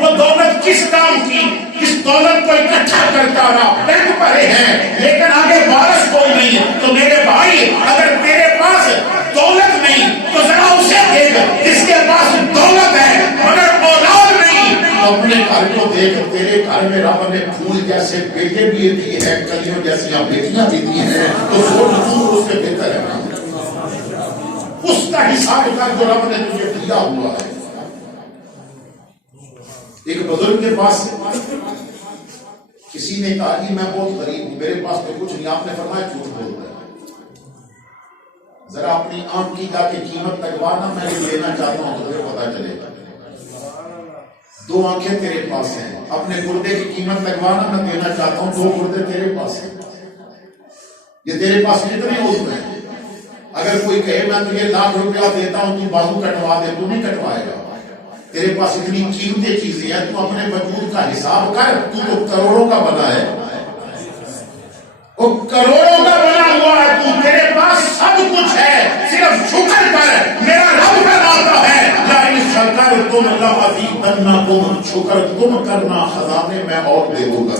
وہ دولت کس کام کی؟ اس دولت کو اکٹھا کرتا رہا، بینک بھرے ہیں لیکن آگے وارث کوئی نہیں۔ تو میرے بھائی اگر تیرے پاس دولت نہیں تو ذرا اسے دیکھ جس کے پاس دولت ہے مگر اولاد نہیں، تو اپنے گھر کو دیکھ، تیرے گھر میں رب نے پھول جیسے بیٹے بھی دیے ہیں، کلیوں جیسی بیٹیاں بھی دی ہیں، تو سوچ اس سے بہتر ہے اس کا حساب کر جو رب نے تجھے دیا ہوا ہے۔ ایک بزرگ کے پاس کسی نے کہا کہ میں بہت غریب ہوں، میرے پاس تو کچھ نہیں، آپ نے فرمایا جھوٹ بولتا ہے، ذرا اپنی آنکھ کی جا کے قیمت لگوانا، میں لینا چاہتا ہوں تو پھر پتا چلے گا۔ دو آنکھیں تیرے پاس ہیں، اپنے گردے کی قیمت لگوانا، میں دینا چاہتا ہوں، دو گردے تیرے پاس ہیں، یہ تیرے پاس کتنے عضو ہیں؟ اگر کوئی کہے میں تجھے ₹1,00,000 دیتا ہوں تو بازو کٹوا دے، تو نہیں کٹوائے گا، تیرے پاس اتنی قیمتی چیزیں ہیں، تو اپنے وجود کا حساب کر، تو کروڑوں کا بنا ہے، وہ کروڑوں کا بنا ہوا ہے، تو تیرے پاس سب کچھ ہے، صرف شکر کر، میرا رب فرماتا ہے لَئِن شَكَرْتُمْ لَأَزِيدَنَّكُمْ، شکر تم کرنا، خزانے میں اور دے دوں گا۔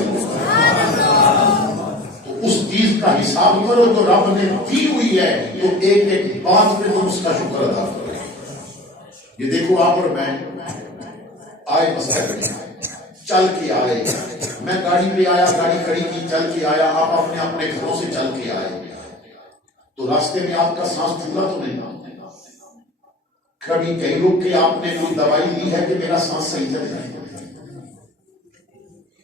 تو اس چیز کا حساب کرو جو رب نے دی ہوئی ہے، تو ایک ایک بات پہ تم اس کا شکر ادا کرو۔ یہ دیکھو آپ اور میں آئے مسجد میں، چل کے آئے، میں گاڑی پہ آیا، گاڑی کھڑی کی، چل کے آیا، آپ اپنے اپنے گھروں سے چل کے آئے، تو راستے میں آپ کا سانس پھولا تو نہیں؟ کبھی کہیں رک کے آپ نے کوئی دوائی لی ہے کہ میرا سانس صحیح چل جائے؟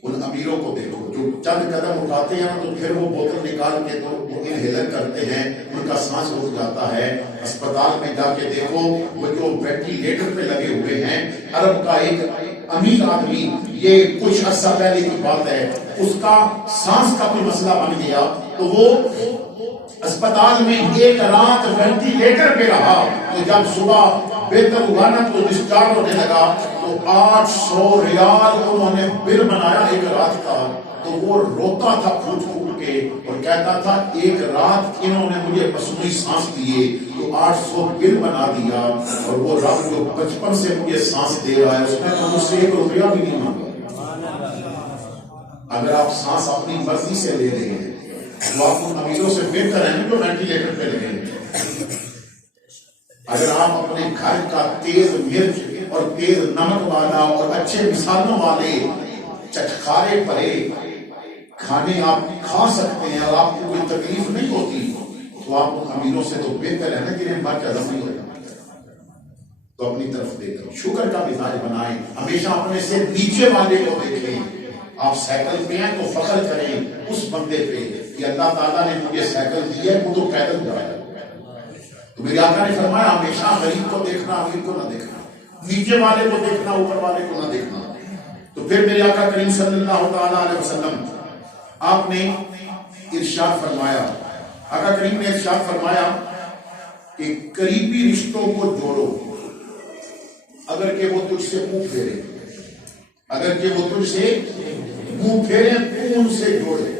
ان امیروں کو دیکھو جو چند قدم اٹھاتے ہیں تو پھر وہ بوتل نکال کے تو وہ انہیلر کرتے ہیں، ان کا سانس رک جاتا ہے۔ اسپتال میں جا کے دیکھو وہ جو وینٹیلیٹر پہ لگے ہوئے ہیں، عرب کا ایک امیر آدمی، یہ کچھ عرصہ پہلے کی بات ہے، اس کا سانس کا کوئی مسئلہ بن گیا تو وہ اسپتال میں ایک رات وینٹیلیٹر پہ رہا، تو جب صبح بہتر ہوا نا تو ڈسچارج ہونے لگا، تو $800 انہوں نے بل بنایا ایک رات کا، تو وہ روتا تھا پھوٹ پھوٹ کے اور کہتا تھا ایک رات انہوں نے مجھے مصنوعی سانس دیے تو 800 بل بنا دیا، اور وہ رب جو بچپن سے مجھے سانس دے رہا ہے اس نے تو مجھ سے $1 بھی نہیں مانگا۔ اگر آپ سانس اپنی مرضی سے لے رہے ہیں تو آپ ان امیروں سے بہتر ہیں جو وینٹیلیٹر پہ لگے ہیں۔ اگر آپ اپنے گھر کا تیز مرچ اور تیز نمک والا اور اچھے مثالوں والے چٹخارے پرے کھانے آپ کھا سکتے ہیں اور آپ کو کوئی تکلیف نہیں ہوتی، تو آپ ان امیروں سے تو بہتر ہے نا جنہیں مر کے ہضم نہیں ہوتا۔ تو اپنی طرف دیکھیں، شکر کا مزاج بنائیں، ہمیشہ اپنے سے نیچے والے کو دیکھیں۔ آپ سائیکل پہ ہیں تو فخر کریں اس بندے پہ کہ اللہ تعالیٰ نے مجھے سائیکل دی ہے، وہ تو پیدل جا رہا ہے۔ تو میرے آقا نے فرمایا ہمیشہ غریب کو دیکھنا، امیر کو نہ دیکھنا، نیچے والے کو دیکھنا، اوپر والے کو نہ دیکھنا۔ تو پھر میرے آقا کریم صلی اللہ تعالیٰ علیہ وسلم آپ نے ارشاد فرمایا، آقا کریم نے ارشاد فرمایا کہ قریبی رشتوں کو جوڑو، اگر کہ وہ تجھ سے منہ پھیرے، اگر کہ وہ تجھ سے منہ پھیرے تو ان سے جوڑے،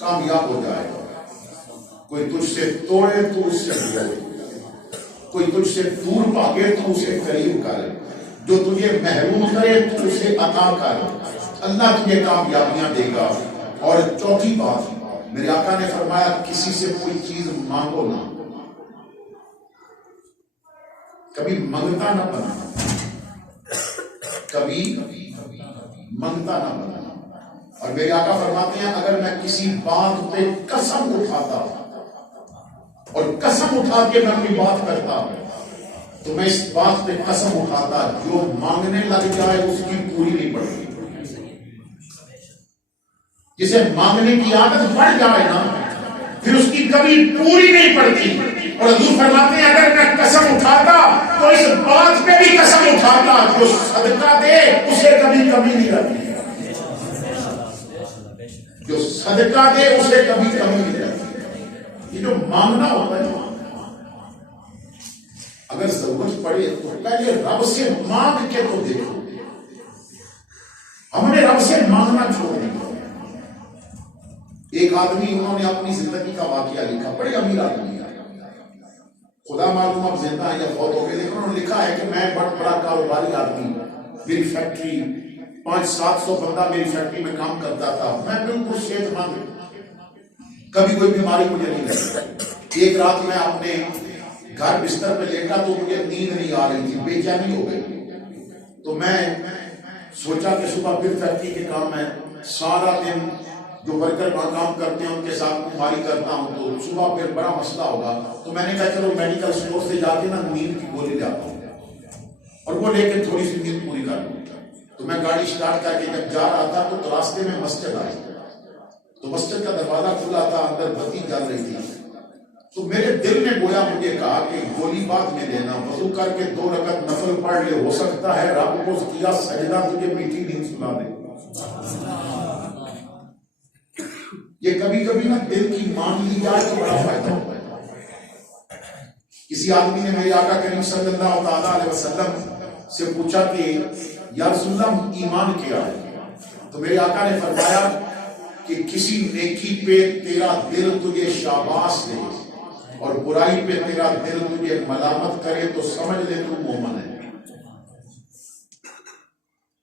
کامیاب ہو جائے گا۔ کوئی تجھ سے توڑے تو اس سے جوڑے، کوئی تجھ سے دور بھاگے تو اسے قریب کر، جو تجھے محروم کرے تو اسے عطا کر، اللہ تجھے کامیابیاں دے گا۔ اور چوتھی بات میرے آقا نے فرمایا کسی سے کوئی چیز مانگو نہ، کبھی منگتا نہ بننا، کبھی منگتا نہ بننا۔ اور میرے آقا فرماتے ہیں اگر میں کسی بات پہ قسم اٹھاتا اور قسم اٹھا کے میں کوئی بات کرتا تو میں اس بات پہ قسم اٹھاتا جو مانگنے لگ جائے اس کی پوری نہیں پڑتی. جسے مانگنے کی عادت بڑھ جائے نا پھر اس کی کبھی پوری نہیں پڑتی. اور حضور فرماتے ہیں اگر میں قسم اٹھاتا تو اس بات پہ بھی قسم اٹھاتا جو صدقہ دے اسے کبھی کمی نہیں رہتی. جو صدقہ دے اسے کبھی کمی نہیں رہتی. یہ جو مانگنا ہوتا ہے اگر ضرورت پڑے تو پہلے رب سے مانگ کے تو دیکھو. ہم نے رب سے مانگنا چھوڑ دیا. ایک آدمی انہوں نے اپنی زندگی کا واقعہ لکھا, بڑے امیر آدمی ہے, خدا معلوم اب زندہ ہے یا فوت ہو گئے, لیکن انہوں نے لکھا ہے کہ میں بڑا کاروباری آدمی, میری فیکٹری 500-700 بندہ میری فیکٹری میں کام کرتا تھا, میں بالکل صحت مند, کبھی کوئی بیماری مجھے نہیں لگی. ایک رات میں اپنے گھر بستر پہ لیٹا تو مجھے نیند نہیں آ رہی تھی, بے چینی ہو گئی. تو میں سوچا کہ صبح پھر فیکٹری کے کام میں سارا دن جو ورکر کام کرتے ہیں ان کے ساتھ کماری کرتا ہوں تو صبح پھر بڑا مسئلہ ہوگا. تو میں نے کہا چلو میڈیکل اسٹور سے جا کے نا نیند کی گولی لاتا ہوں اور وہ لے کے تھوڑی سی نیند پوری کر لوں. تو میں گاڑی سٹارٹ کر کے جب جا رہا تھا تو راستے میں مسجد آئی, تو مسجد کا دروازہ کھلا تھا, اندر بتی جل رہی تھی. تو میرے دل نے گویا مجھے کہا کہ گولی بعد میں لینا, وضو کر کے 2 رکعت نفل پڑھ لے, ہو سکتا ہے رب کو کیا سجدہ تجھے میٹھی نیند سنا دے. یہ کبھی کبھی نا دل کی مان لی جائے تو بڑا فائدہ ہوتا ہے. کسی آدمی نے میرے آقا کریم صلی اللہ تعالیٰ علیہ وسلم سے پوچھا کہ یا رسول اللہ ایمان کیا ہے؟ تو میرے آقا نے فرمایا کہ کسی نیکی پہ تیرا دل تجھے شاباش دے اور برائی پہ تیرا دل تجھے ملامت کرے تو سمجھ لے تو مومن ہے.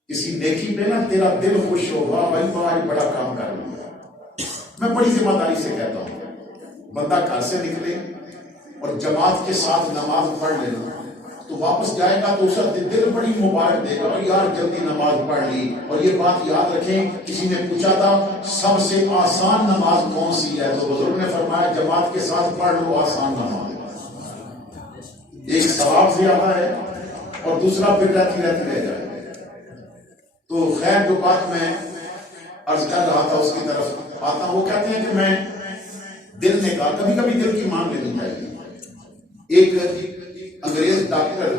کسی نیکی پہ نا تیرا دل خوش ہوگا, بھائی تمہاری بڑا کام کر لوں. میں بڑی ذمہ داری سے کہتا ہوں, بندہ گھر سے نکلے اور جماعت کے ساتھ نماز پڑھ لینا تو واپس جائے گا تو اسے دل بڑی مبارک دے گا, اور یار جلدی نماز پڑھ لی. اور یہ بات یاد رکھیں, کسی نے پوچھا تھا سب سے آسان نماز کون سی ہے, تو بزرگ نے فرمایا جماعت کے ساتھ پڑھ لو, آسان نماز. ایک ثواب زیادہ ہے اور دوسرا پھر رہتی رہ جائے. تو خیر جو بات میں عرض کر رہا تھا اس کی طرف آتا, وہ کہتے ہیں کہ میں دل نے کہا کبھی کبھی دل کی مان لینی چاہیے. ایک انگریز ڈاکٹر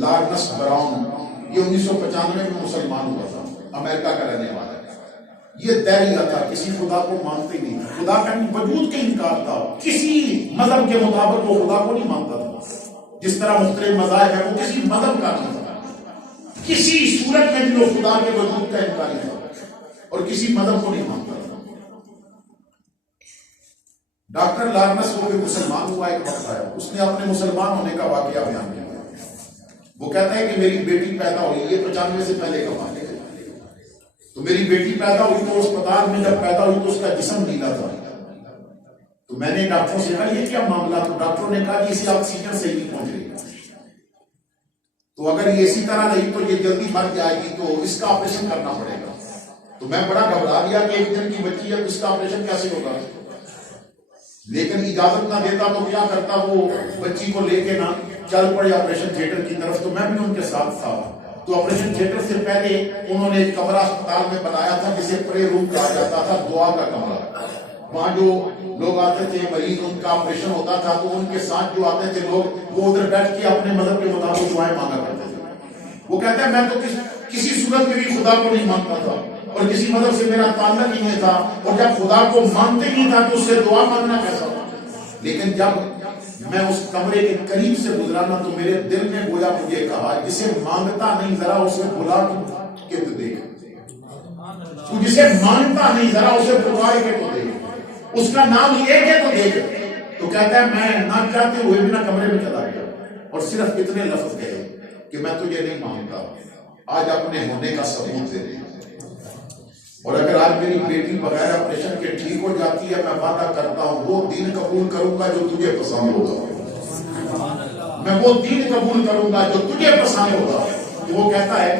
لارنس براؤن, یہ 1995 میں مسلمان ہوا تھا, امریکہ کا رہنے والا ہے. یہ دہریہ تھا, کسی خدا کو مانتے نہیں تھا, خدا کا وجود کا انکار تھا, کسی مذہب کے مطابق وہ خدا کو نہیں مانتا تھا. جس طرح مختلف مذاہب ہے وہ کسی مذہب کا نہیں تھا, کسی صورت میں بھی وہ خدا کے وجود کا انکاری تھا اور کسی مذہب کو نہیں مانتا تھا. ڈاکٹر لارنس وہ بھی مسلمان ہوا, ایک وقت آیا اس نے اپنے مسلمان ہونے کا واقعہ بیان کیا. وہ کہتا ہے کہ میری بیٹی پیدا ہوئی, یہ 95 سے پہلے کا واقعہ ہے. تو میری بیٹی پیدا ہوئی تو اسپتال میں جب پیدا ہوئی تو اس کا جسم نیلا تھا. تو میں نے ڈاکٹروں سے کہا یہ کیا معاملہ, تو ڈاکٹروں نے کہا کہ اسے آکسیجن سے نہیں پہنچ رہی, تو اگر یہ اسی طرح رہی تو یہ جلدی مر جائے گی, تو اس کا آپریشن کرنا پڑے گا. تو میں بڑا گھبرا گیا کہ 1 دن کی بچی ہے تو اس کا آپریشن کیسے ہوگا, لیکن اجازت نہ دیتا تو کیا کرتا, وہ بچی کو لے کے نہ چل پڑے آپریشن تھیٹر کی طرف. تو میں بھی ان کے ساتھ تھا. تو آپریشن تھیٹر سے پہلے انہوں نے ایک کمرہ اسپتال میں بنایا تھا جسے پرے روم کہا جاتا تھا, دعا کا کمرہ. وہاں جو لوگ آتے تھے مریض, ان کا آپریشن ہوتا تھا تو ان کے ساتھ جو آتے تھے لوگ, وہ ادھر بیٹھ کے اپنے مذہب کے مطابق دعائیں مانگا کرتے تھے. وہ کہتے ہیں میں تو کسی صورت میں بھی خدا کو نہیں مانتا تھا اور کسی مذہب سے میرا تعلق ہی نہیں تھا, اور جب خدا کو مانتے نہیں تھا تو اس سے دعا مانگنا کیسا. لیکن جب میں اس کمرے کے قریب سے گزرانا تو میرے دل نے گویا مجھے کہا جسے مانگتا نہیں ذرا اسے بلا کے تو دیکھ, تو جسے مانگتا نہیں ذرا اسے پکار کے تو دیکھ, اس کا نام لے کے تو دیکھ. تو کہتا ہے میں نہ چاہتے ہوئے بھی نہ کمرے میں چلا گیا اور صرف اتنے لفظ کہے کہ میں تجھے نہیں مانگتا, آج اپنے ہونے کا ثبوت دے دے. اور اگر آج میری بیٹی بغیر آپریشن کے ٹھیک ہو جاتی ہے, میں وعدہ کرتا ہوں وہ دین قبول کروں گا جو تجھے پسند ہوگا, میں وہ دین قبول کروں گا جو تجھے پسند ہوگا. وہ کہتا ہے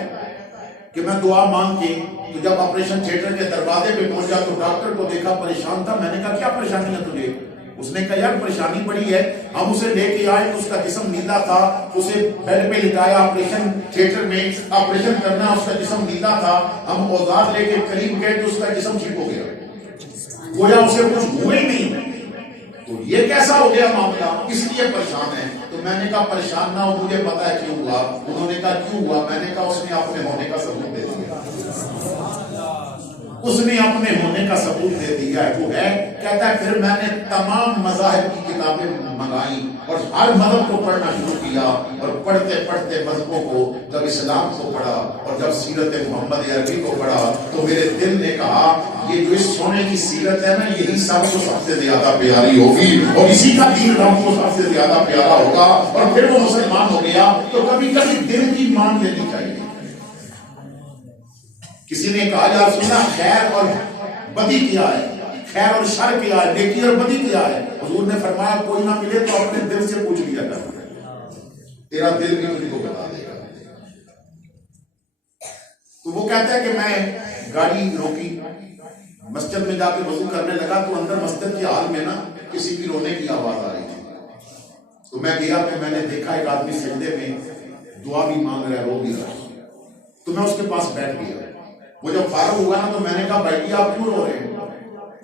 کہ میں دعا مانگ کے تو جب آپریشن تھیٹر کے دروازے پہ پہنچا تو ڈاکٹر کو دیکھا پریشان تھا. میں نے کہا کیا پریشانی ہے تجھے؟ اس نے کہا یار پریشانی بڑی ہے، ہم اسے لے کے آئے تو اس کا جسم نیلا تھا، اسے بیڈ پہ لٹایا، آپریشن تھیٹر میں آپریشن کرنا، اس کا جسم نیلا تھا، ہم اوزار لے کے قریب گئے تو اس کا جسم ٹھیک ہو گیا، گویا اسے کچھ ہوئے ہی نہیں۔ تو یہ کیسا ہو گیا معاملہ، اس لیے پریشان ہے۔ تو میں نے کہا پریشان نہ ہو، مجھے پتا ہے کیوں ہوا۔ انہوں نے کہا کیوں ہوا؟ میں نے کہا اس نے اپنے ہونے کا ثبوت دے دیا، اس نے اپنے ہونے کا ثبوت دے دیا ہے، وہ ہے۔ کہتا ہے پھر میں نے تمام مذاہب کی کتابیں منگائی اور ہر مذہب کو پڑھنا شروع کیا، اور پڑھتے پڑھتے مذہبوں کو، جب اسلام کو پڑھا اور جب سیرت محمد عربی کو پڑھا تو میرے دل نے کہا یہ جو اس سونے کی سیرت ہے نا، یہی سب کو سب سے زیادہ پیاری ہوگی اور اسی کا دین ہم کو سب سے زیادہ پیارا ہوگا، اور پھر وہ مسلمان ہو گیا۔ تو کبھی کبھی دل کی مان لینی چاہیے۔ کسی نے کہا یا رسول اللہ خیر اور بدی کیا ہے، خیر اور شر کیا ہے، نیکی اور بدی کیا ہے؟ حضور نے فرمایا کوئی نہ ملے تو اپنے دل سے پوچھ لیا کر، تیرا دل بھی تجھ کو بتا دے گا۔ تو وہ کہتا ہے کہ میں گاڑی روکی، مسجد میں جا کے وضو کرنے لگا تو اندر مسجد کے حال میں نا کسی کی رونے کی آواز آ رہی تھی۔ تو میں گیا کہ میں نے دیکھا ایک آدمی سجدے میں دعا بھی مانگ رہا ہے، رو بھی رہا ہے۔ تو میں اس کے پاس بیٹھ گیا۔ وہ جب فارغ ہوا نا تو میں نے کہا بھائی آپ کیوں رو رہے ہیں؟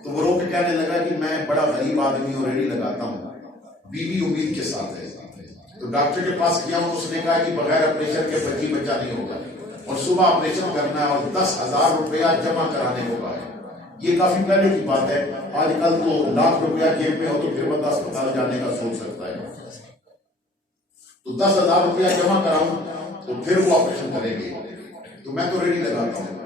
تو وہ رو کے کہنے لگا کہ میں بڑا غریب آدمی ہوں، ریڑھی لگاتا ہوں، بیوی امید کے ساتھ ہے۔ تو ڈاکٹر کے پاس گیا ہوں، اس نے کہا کہ بغیر آپریشن کے بچہ نہیں ہوگا، اور صبح آپریشن کرنا ہے اور 10,000 روپیہ جمع کرانے کو کہا ہے۔ یہ کافی پہلے کی بات ہے، آج کل تو لاکھ روپیہ جیب میں ہو تو پھر بندہ اسپتال جانے کا سوچ سکتا ہے۔ تو 10,000 روپیہ جمع کراؤں تو پھر وہ آپریشن کریں گے۔ تو میں تو ریڈی لگاتا ہوں،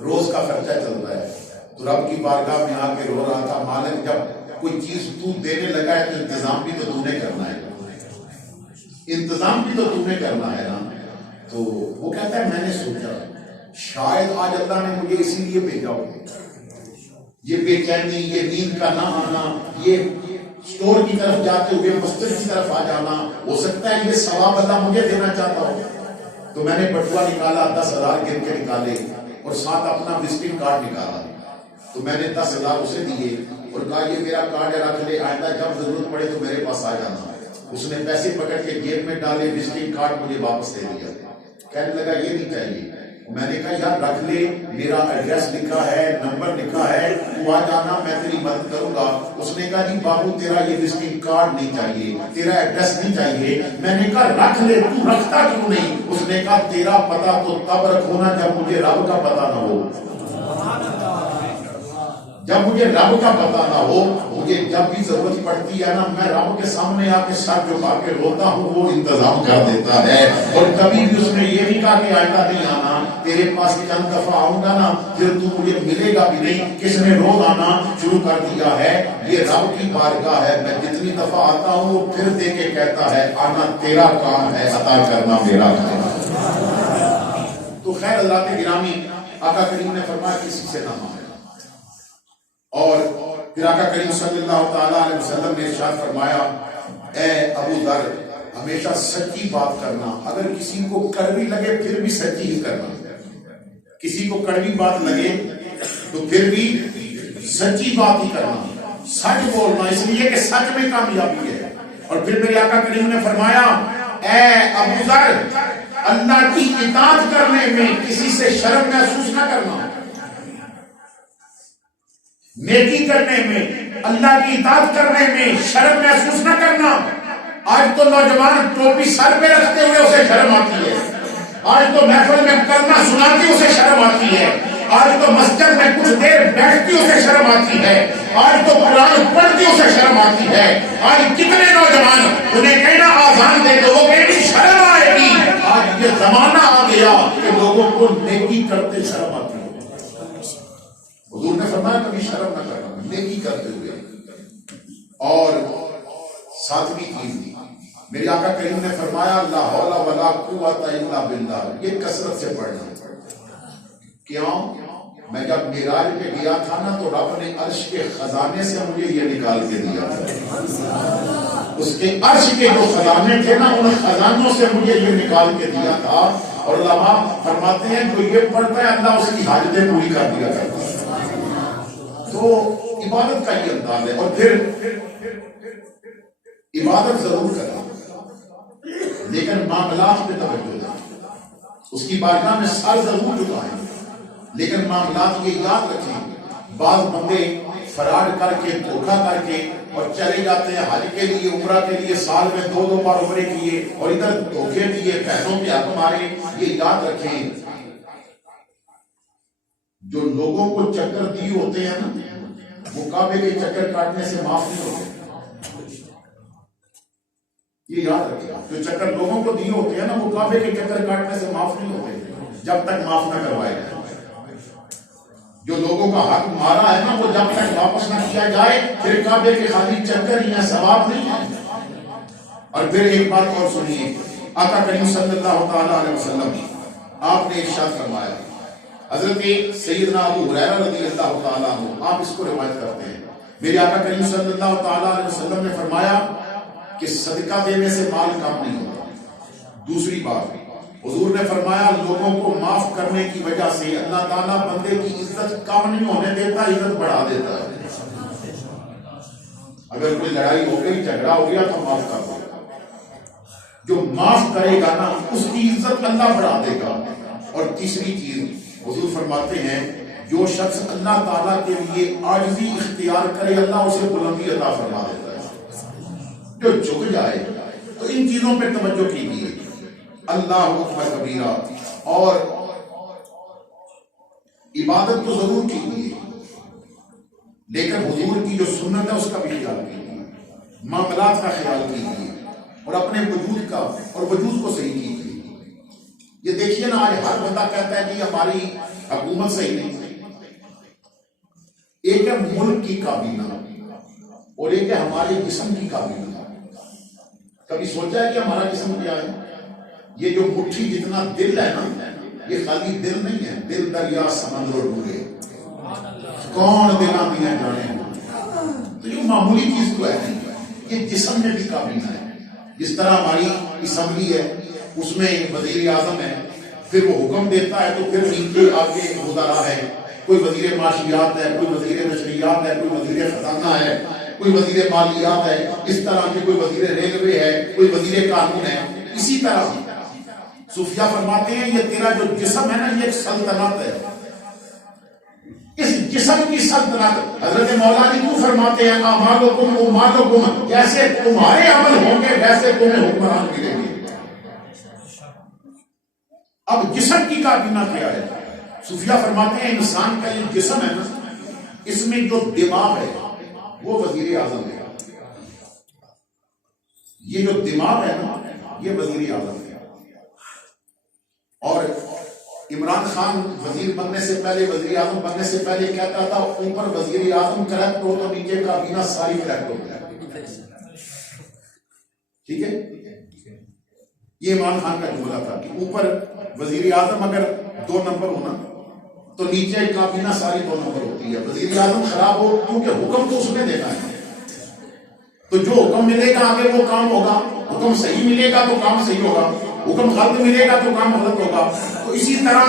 روز کا خرچہ چلتا ہے۔ تو رب کی بارگاہ میں آ کے رو رہا تھا، مالک جب کوئی چیز تو دینے لگا ہے تو انتظام بھی تو نے کرنا ہے، انتظام بھی تو نے کرنا ہے نا۔ تو وہ کہتا ہے میں نے سوچا شاید آج اللہ نے مجھے اسی لیے بھیجا ہو، یہ بے چینی، یہ نیند کا نہ آنا، یہ اسٹور کی طرف جاتے ہوئے مسجد کی طرف آ جانا، ہو سکتا ہے یہ ثواب اللہ مجھے دینا چاہتا ہو۔ تو میں نے بٹوا نکالا، 10,000 گن کے نکالے اور ساتھ اپنا وزٹنگ کارڈ نکالا۔ تو میں نے 10,000 اسے دیے اور کہا یہ میرا کارڈ ہے، رکھ لے، آئندہ جب ضرورت پڑے تو میرے پاس آ جانا۔ اس نے پیسے پکڑ کے جیب میں ڈالے، وزٹنگ کارڈ مجھے واپس دے دیا۔ کہنے لگا یہ نہیں چاہیے۔ میں نے کہا یار رکھ لے، میرا ایڈریس لکھا ہے، نمبر لکھا ہے، تو آ جانا، میں تیری مدد کروں گا۔ اس نے کہا جی بابو تیرا یہ وزٹنگ کارڈ نہیں چاہیے، تیرا ایڈریس نہیں چاہیے۔ میں نے کہا رکھ لے، تو رکھتا کیوں نہیں؟ اس نے کہا تیرا پتہ تو تب رکھو نا جب مجھے رب کا پتہ نہ ہو، جب مجھے رب کا پتہ نہ ہو۔ مجھے جب بھی ضرورت پڑتی ہے نا، میں رب کے سامنے آ کے سر جھکا کے روتا ہوں، وہ انتظام کر دیتا ہے۔ اور کبھی بھی اس نے یہ نہیں کہا کہ آئندہ نہیں آنا، تیرے پاس چند دفعہ آؤں گا نا پھر تو مجھے ملے گا بھی نہیں۔ کس نے روز آنا شروع کر دیا ہے؟ یہ رب کی بارگاہ ہے۔ میں جتنی دفعہ آتا ہوں وہ پھر دے کے کہتا ہے آنا تیرا کام ہے، عطا کرنا میرا کام ہے۔ تو خیر حضرات گرامی، آقا کریم نے فرمایا کسی سے نہ مانگنا۔ اور پھر آقا کریم صلی اللہ تعالیٰ علیہ وسلم نے ارشاد فرمایا اے ابو ذر ہمیشہ سچی بات کرنا، اگر کسی کو کڑوی لگے پھر بھی سچی ہی کرنا۔ کسی کو کڑوی بات لگے تو پھر بھی سچی بات ہی کرنا، سچ بولنا، اس لیے کہ سچ میں کامیابی ہے۔ اور پھر میرے آقا کریم نے فرمایا اے ابو ذر اللہ کی اطاعت کرنے میں کسی سے شرم محسوس نہ کرنا، نیکی کرنے میں، اللہ کی اطاعت کرنے میں شرم محسوس نہ کرنا۔ آج تو نوجوان ٹوپی سر پہ رکھتے ہوئے اسے شرم آتی ہے، آج تو محفل میں کلمہ سناتی اسے شرم آتی ہے، آج تو مسجد میں کچھ دیر بیٹھتی اسے شرم آتی ہے، آج تو قرآن پڑھتی اسے شرم آتی ہے۔ آج کتنے نوجوان انہیں کہنا آزان دے دو، وہ کہیں شرم آئے گی۔ آج یہ زمانہ آ گیا کہ لوگوں کو نیکی کرتے شرم آتی ہے۔ حضور نے فرمایا کبھی شرم نہ کرنا نیکی کرتے ہوئے۔ اور ساتویں چیز میرے آقا کریم نے فرمایا لا حول ولا قوت الا باللہ، یہ کثرت سے پڑھنا۔ کیوں؟ میں جب معراج پہ گیا تھا نا تو رب نے عرش کے خزانے سے مجھے یہ نکال کے دیا تھا، اس کے عرش کے جو خزانے تھے نا ان خزانوں سے مجھے یہ نکال کے دیا تھا۔ اور علماء فرماتے ہیں جو یہ پڑھتا ہے اللہ اس کی حاجتیں پوری کر دیا کرتا ہے۔ تو عبادت کا یہ انداز ہے۔ اور پھر عبادت ضرور کریں لیکن معاملات پہ توجہ دیں، اس کی بارگاہ میں سر ضرور جھکائیں لیکن معاملات یہ یاد رکھیں بعض بندے فراڈ کر کے دھوکہ کر کے اور چلے جاتے ہیں حج کے لیے عمرہ کے لیے سال میں 2 بار عمرے کیے اور ادھر دھوکے دیے پیسوں پہ حق مارے. یہ یاد رکھیں جو لوگوں کو چکر دی ہوتے ہیں نا وہ کعبے کے چکر کاٹنے سے معاف نہیں ہوتے. یہ یاد رکھیں جو چکر لوگوں کو دیے ہوتے ہیں نا وہ کعبے کے چکر کاٹنے سے معاف نہیں ہوتے جب تک معاف نہ کروائے جائے. جو لوگوں کا حق مارا ہے نا وہ جب تک واپس نہ کیا جائے پھر کعبے کے خالی چکر یا ثواب نہیں ہے. اور پھر ایک بات اور سنیے آقا کریم صلی اللہ تعالی علیہ وسلم آپ نے ارشاد فرمایا حضرت سیدنا ابو ہریرہ رضی اللہ تعالیٰ عنہ آپ اس کو روایت کرتے ہیں میرے آقا کریم صلی اللہ تعالیٰ علیہ وسلم نے فرمایا کہ صدقہ دینے سے مال کم نہیں ہوتا. دوسری بات حضور نے فرمایا لوگوں کو معاف کرنے کی وجہ سے اللہ تعالیٰ بندے کی عزت کم نہیں ہونے دیتا عزت بڑھا دیتا ہے. اگر کوئی لڑائی ہو گئی جھگڑا ہو گیا تو معاف کر دو. جو معاف کرے گا نا اس کی عزت اللہ بڑھا دے گا. اور تیسری چیز حضور فرماتے ہیں جو شخص اللہ تعالیٰ کے لیے عاجزی اختیار کرے اللہ اسے بلندی عطا فرما دیتا ہے. جو جھک جائے تو ان چیزوں پہ توجہ کیجیے. اللہ اکبر کبیرہ اور عبادت تو ضرور کیجیے لیکن حضور کی جو سنت ہے اس کا بھی خیال کیجیے. معاملات کا خیال کیجیے اور اپنے وجود کا اور وجود کو صحیح کیجیے. یہ دیکھیے نا آج ہر بندہ کہتا ہے کہ ہماری حکومت صحیح نہیں. ایک ہے ملک کی کابینہ اور ایک ہے ہمارے جسم کی کابینہ. کبھی سوچا ہے کہ ہمارا جسم کیا ہے؟ یہ جو مٹھی جتنا دل ہے نا یہ خالی دل نہیں ہے. دل دریا سمندر ڈوبے کون دلاں دیا جانے تو یہ معمولی چیز تو ہے نہیں. یہ جسم میں بھی کابینہ ہے. جس طرح ہماری اسمبلی ہے اس میں وزیر اعظم ہے پھر وہ حکم دیتا ہے تو پھر نیچے آگے وزراء ہے. کوئی وزیر معاشیات ہے کوئی وزیر نشریات ہے کوئی وزیر خزانہ ہے کوئی وزیر مالیات ہے اس طرح کے کوئی وزیر ریلوے ہے کوئی وزیر قانون ہے. اسی طرح صوفیہ فرماتے ہیں یہ تیرا جو جسم ہے نا یہ ایک سلطنت ہے. اس جسم کی سلطنت حضرت مولا علی کیوں فرماتے ہیں اعمالکم اعمالکم جیسے تمہارے عمل ہوں گے ویسے تمہیں حکمران ملیں گے. اب جسم کی کابینہ کیا ہے؟ صوفیہ فرماتے ہیں انسان کا یہ جسم ہے نا اس میں جو دماغ ہے وہ وزیر اعظم ہے. یہ جو دماغ ہے نا یہ وزیر اعظم ہے. اور عمران خان وزیر بننے سے پہلے وزیر اعظم بننے سے پہلے کہتا تھا اوپر وزیر اعظم کریکٹ ہو تو نیچے کابینہ ساری کریکٹ ہو گیا. ٹھیک ہے یہ عمران خان کا جملہ تھا کہ اوپر وزیر اعظم اگر 2 نمبر ہونا تو نیچے کابینہ ساری 2 نمبر ہوتی ہے. وزیر اعظم خراب ہو کیونکہ حکم تو اس نے دینا ہے تو جو حکم ملے گا آگے وہ کام ہوگا. حکم صحیح ملے گا تو کام صحیح ہوگا حکم غلط ملے گا تو کام غلط ہوگا. تو اسی طرح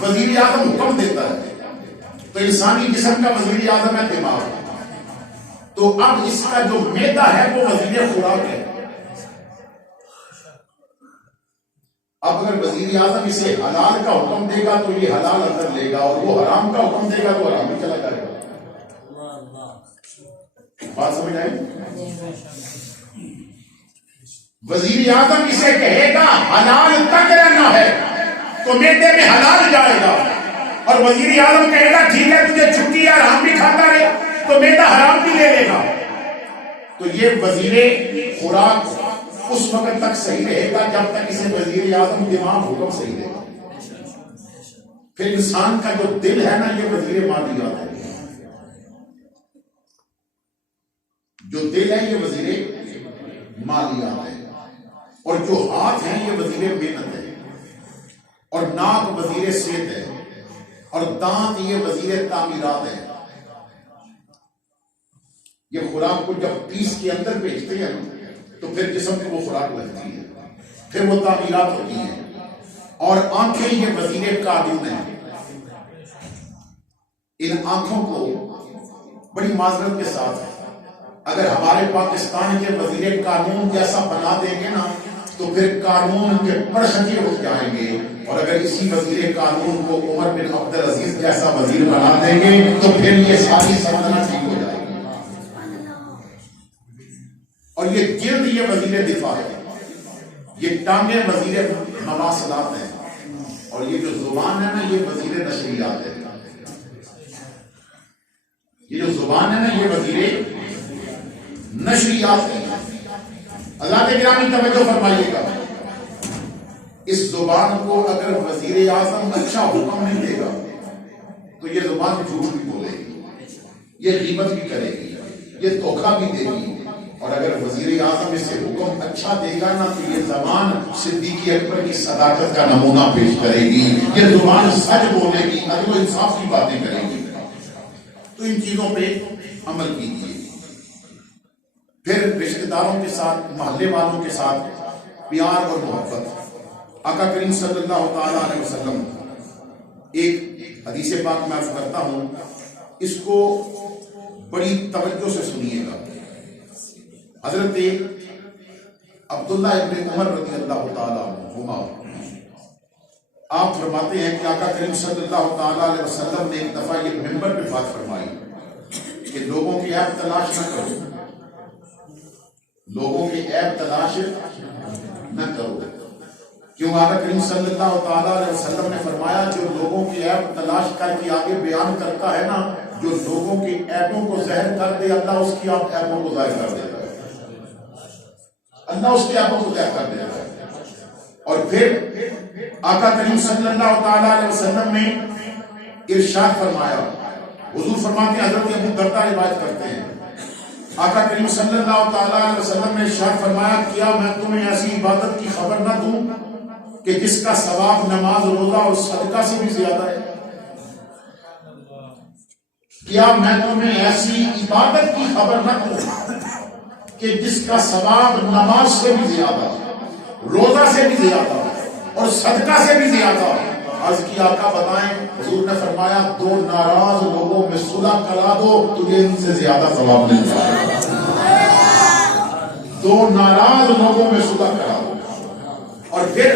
وزیر اعظم حکم دیتا ہے تو انسانی جسم کا وزیر اعظم ہے دماغ. تو اب اس کا جو معدہ ہے وہ وزیر خوراک ہے. اب اگر وزیر اعظم اسے حلال کا حکم دے گا تو یہ حلال اندر لے گا اور وہ حرام کا حکم دے گا تو حرام ہی چلا جائے گا. بات سمجھ آئی؟ وزیر اعظم اسے کہے گا حلال تک رہنا ہے تو معدے میں حلال جائے گا اور وزیر اعظم کہے گا ٹھیک ہے تجھے چھٹی ہے حرام بھی کھاتا رہے تو معدہ حرام بھی لے لے گا. تو یہ وزیر خوراک اس وقت تک صحیح رہے گا جب تک اسے وزیر اعظم دماغ حکم صحیح دے گا. پھر انسان کا جو دل ہے نا یہ وزیر مالیات ہے. جو دل ہے یہ وزیر مالیات ہے اور جو ہاتھ ہیں یہ وزیر محنت ہے اور ناک وزیر صحت ہے اور دانت یہ وزیر تعمیرات ہے. یہ خوراک کو جب پیس کے اندر بیچتے ہیں تو پھر جسم کو وہ خوراک لگتی ہے پھر وہ تعمیرات ہوتی ہیں. اور آنکھیں یہ وزیر قانون ہیں. ان آنکھوں کو بڑی معذرت کے ساتھ اگر ہمارے پاکستان کے وزیر قانون جیسا بنا دیں گے نا تو پھر قانون کے پرخچے اٹھ جائیں گے، اور اگر اسی وزیر قانون کو عمر بن عبدالعزیز جیسا وزیر بنا دیں گے تو پھر یہ ساری سلطنت ٹھیک ہو جائے گی۔ اور یہ جلد یہ وزیر دفاع ہے، یہ ٹانگیں وزیر مواصلات ہیں، اور یہ جو زبان ہے نا یہ وزیر نشریات ہے۔ یہ جو زبان ہے نا یہ وزیر نشریات ہے۔ اللہ کے گرامی توجہ فرمائیے گا، اس زبان کو اگر وزیر اعظم اچھا حکم نہیں دے گا تو یہ زبان جھوٹ بھی بولے گی، یہ غیبت بھی کرے گی، یہ دھوکہ بھی دے گی، اور اگر وزیر اعظم اس سے حکم اچھا دے گا نا تو یہ زبان صدیق اکبر کی صداقت کا نمونہ پیش کرے گی، یہ زبان سچ بولے گی، عدل و انصاف کی باتیں کرے گی۔ تو ان چیزوں پہ عمل کیجیے۔ پھر رشتہ داروں کے ساتھ، محلے والوں کے ساتھ پیار اور محبت۔ آقا کریم صلی اللہ تعالی علیہ وسلم، ایک حدیث پاک میں عرض کرتا ہوں، اس کو بڑی توجہ سے سنیے گا۔ حضرت عبداللہ ابن عمر رضی اللہ تعالی عنہما آپ فرماتے ہیں کہ آقا کریم صلی اللہ تعالی علیہ وسلم نے ایک دفعہ یہ منبر پہ بات فرمائی کہ لوگوں کی عیب تلاش نہ کرو، لوگوں کی عیب تلاش نہ کرو۔ کیوں؟ آقا کریم صلی اللہ تعالی علیہ وسلم نے فرمایا جو لوگوں کی عیب تلاش کر کے آگے بیان کرتا ہے نا، جو لوگوں کی عیبوں کو ظاہر کر دے، اللہ اس کی عیبوں کو ظاہر کر دیتا ہے، اللہ اس کی عیبوں کو ظاہر کر دیتا ہے۔ اور پھر آقا کریم صلی اللہ تعالی علیہ وسلم نے ارشاد فرمایا، حضور فرماتے ہیں، حضرت ابو درداء روایت کرتے ہیں، آقا کریم صلی اللہ تعالی علیہ وسلم نے ارشاد فرمایا، کیا میں تمہیں ایسی عبادت کی خبر نہ دوں کہ جس کا ثواب نماز، روزہ اور صدقہ سے بھی زیادہ ہے؟ کیا میں تمہیں ایسی عبادت کی خبر نہ دوں کہ جس کا ثواب نماز سے بھی زیادہ، روزہ سے بھی زیادہ اور صدقہ سے بھی زیادہ؟ عرض کی آقا بتائیں، حضور نے فرمایا دو ناراض لوگوں میں صلح کرا دو، تجھے ان سے زیادہ ثواب مل جائے گا۔ دو ناراض لوگوں میں صلح کرا دو۔ اور پھر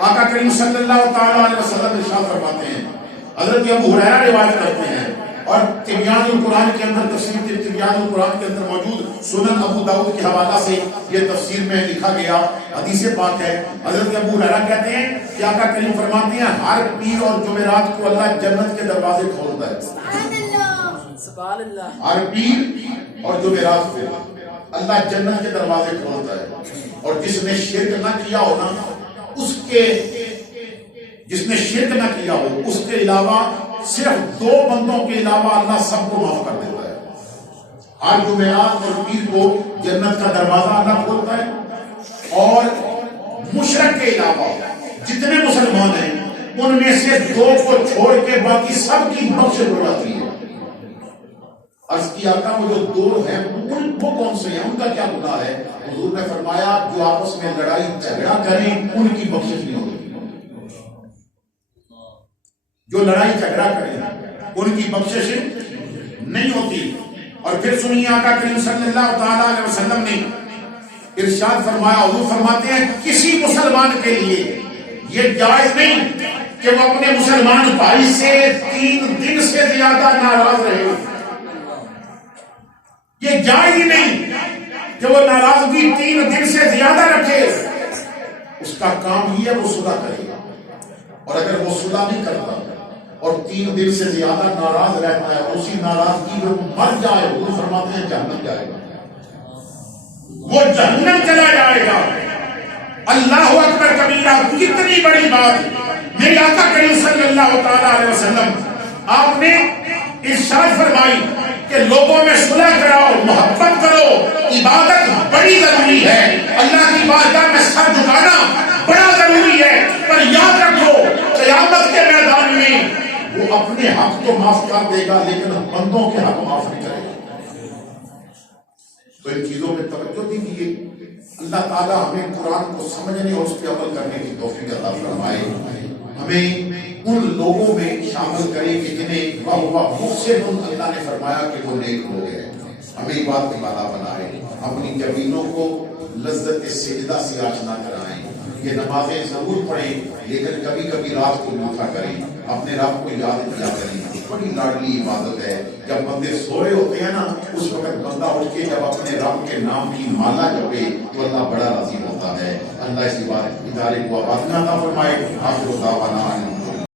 آقا کریم صلی اللہ تعالی علیہ وسلم ارشاد فرماتے ہیں، حضرت ابو ہریرہ روایت کرتے ہیں، اور تبیان القرآن کے اندر، تفسیر تبیان القرآن کے اندر موجود سنن ابو داؤد کے حوالہ سے یہ تفسیر میں لکھا گیا حدیث پاک ہے۔ حضرت ابو ہریرہ کہتے ہیں کہ آقا کریم فرماتے ہیں ہر پیر اور جمعرات کو اللہ جنت کے دروازے کھولتا ہے۔ سبحان اللہ۔ ہر پیر اور جمعرات کو اللہ جنت کے دروازے کھولتا ہے، اور جس نے شرک نہ کیا ہو نا، اس کے، جس نے شرک نہ کیا ہو، اس کے علاوہ صرف دو بندوں کے علاوہ اللہ سب کو معاف کر دیتا ہے۔ ہر جمعرات اور پیر کو جنت کا دروازہ اللہ کھولتا ہے، اور مشرک کے علاوہ جتنے مسلمان ہیں ان میں سے دو کو چھوڑ کے باقی سب کی بخشش ہو جاتی ہے۔ عرض کی آقا وہ جو دو ہیں وہ کون سے ہیں، ان کا کیا گناہ ہے؟ حضور نے فرمایا جو آپس میں لڑائی جھگڑا کریں ان کی بخشش نہیں ہوگی، جو لڑائی جھگڑا کریں ان کی بخشش نہیں ہوتی۔ اور پھر سنیے آقا کریم صلی اللہ تعالی علیہ وسلم نے ارشاد فرمایا، حضور فرماتے ہیں کسی مسلمان کے لیے یہ جائز نہیں کہ وہ اپنے مسلمان بھائی سے 3 دن سے زیادہ ناراض رہے، یہ جائز ہی نہیں کہ وہ ناراضگی 3 دن سے زیادہ رکھے۔ اس کا کام ہی ہے وہ صلح کرے گا، اور اگر وہ صلح نہیں کرتا اور 3 دن سے زیادہ ناراض رہتا ہے اور اسی ناراضگی میں مر جائے، وہ فرماتے ہیں جہنم جائے گا، وہ جہنم چلا جائے گا۔ اللہ اکبر کبیرہ، کتنی بڑی بات میرے آقا کریم صلی اللہ تعالی علیہ وسلم آپ نے ارشاد فرمائی کہ لوگوں میں صلح کراؤ، محبت کرو، عبادت بڑی ضروری ہے، اللہ کی بارگاہ میں سر جھکانا بڑا ضروری ہے، پر یاد رکھو قیامت کے میدان میں وہ اپنے حق تو معاف کر دے گا لیکن بندوں کے حق معاف نہیں کرے گا۔ تو ان چیزوں میں توجہ دیجیے، اللہ تعالیٰ ہمیں قرآن کو سمجھنے اور اس پہ عمل کرنے کی توفیق عطا فرمائے، ہمیں ان لوگوں میں شامل کرے کہ جنہیں واہ محسن اللہ نے فرمایا کہ وہ نیک ہو گئے۔ ہمیں عبادت کی بالا بنائے، اپنی جبینوں کو لذت سجدہ سے آشنا کرائیں. یہ نمازیں ضرور پڑھیں لیکن کبھی کبھی رات کو بھی اٹھا کریں، اپنے رب کو یاد کیا کریں. بڑی لاڈلی عبادت ہے. جب بندے سو رہے ہوتے ہیں نا، اس وقت بندہ اٹھ کے جب اپنے رب کے نام کی مالا جپے تو اللہ بڑا راضی ہوتا ہے. اللہ اس ادارے کو آباد عطا فرمائے. آخر دعوانا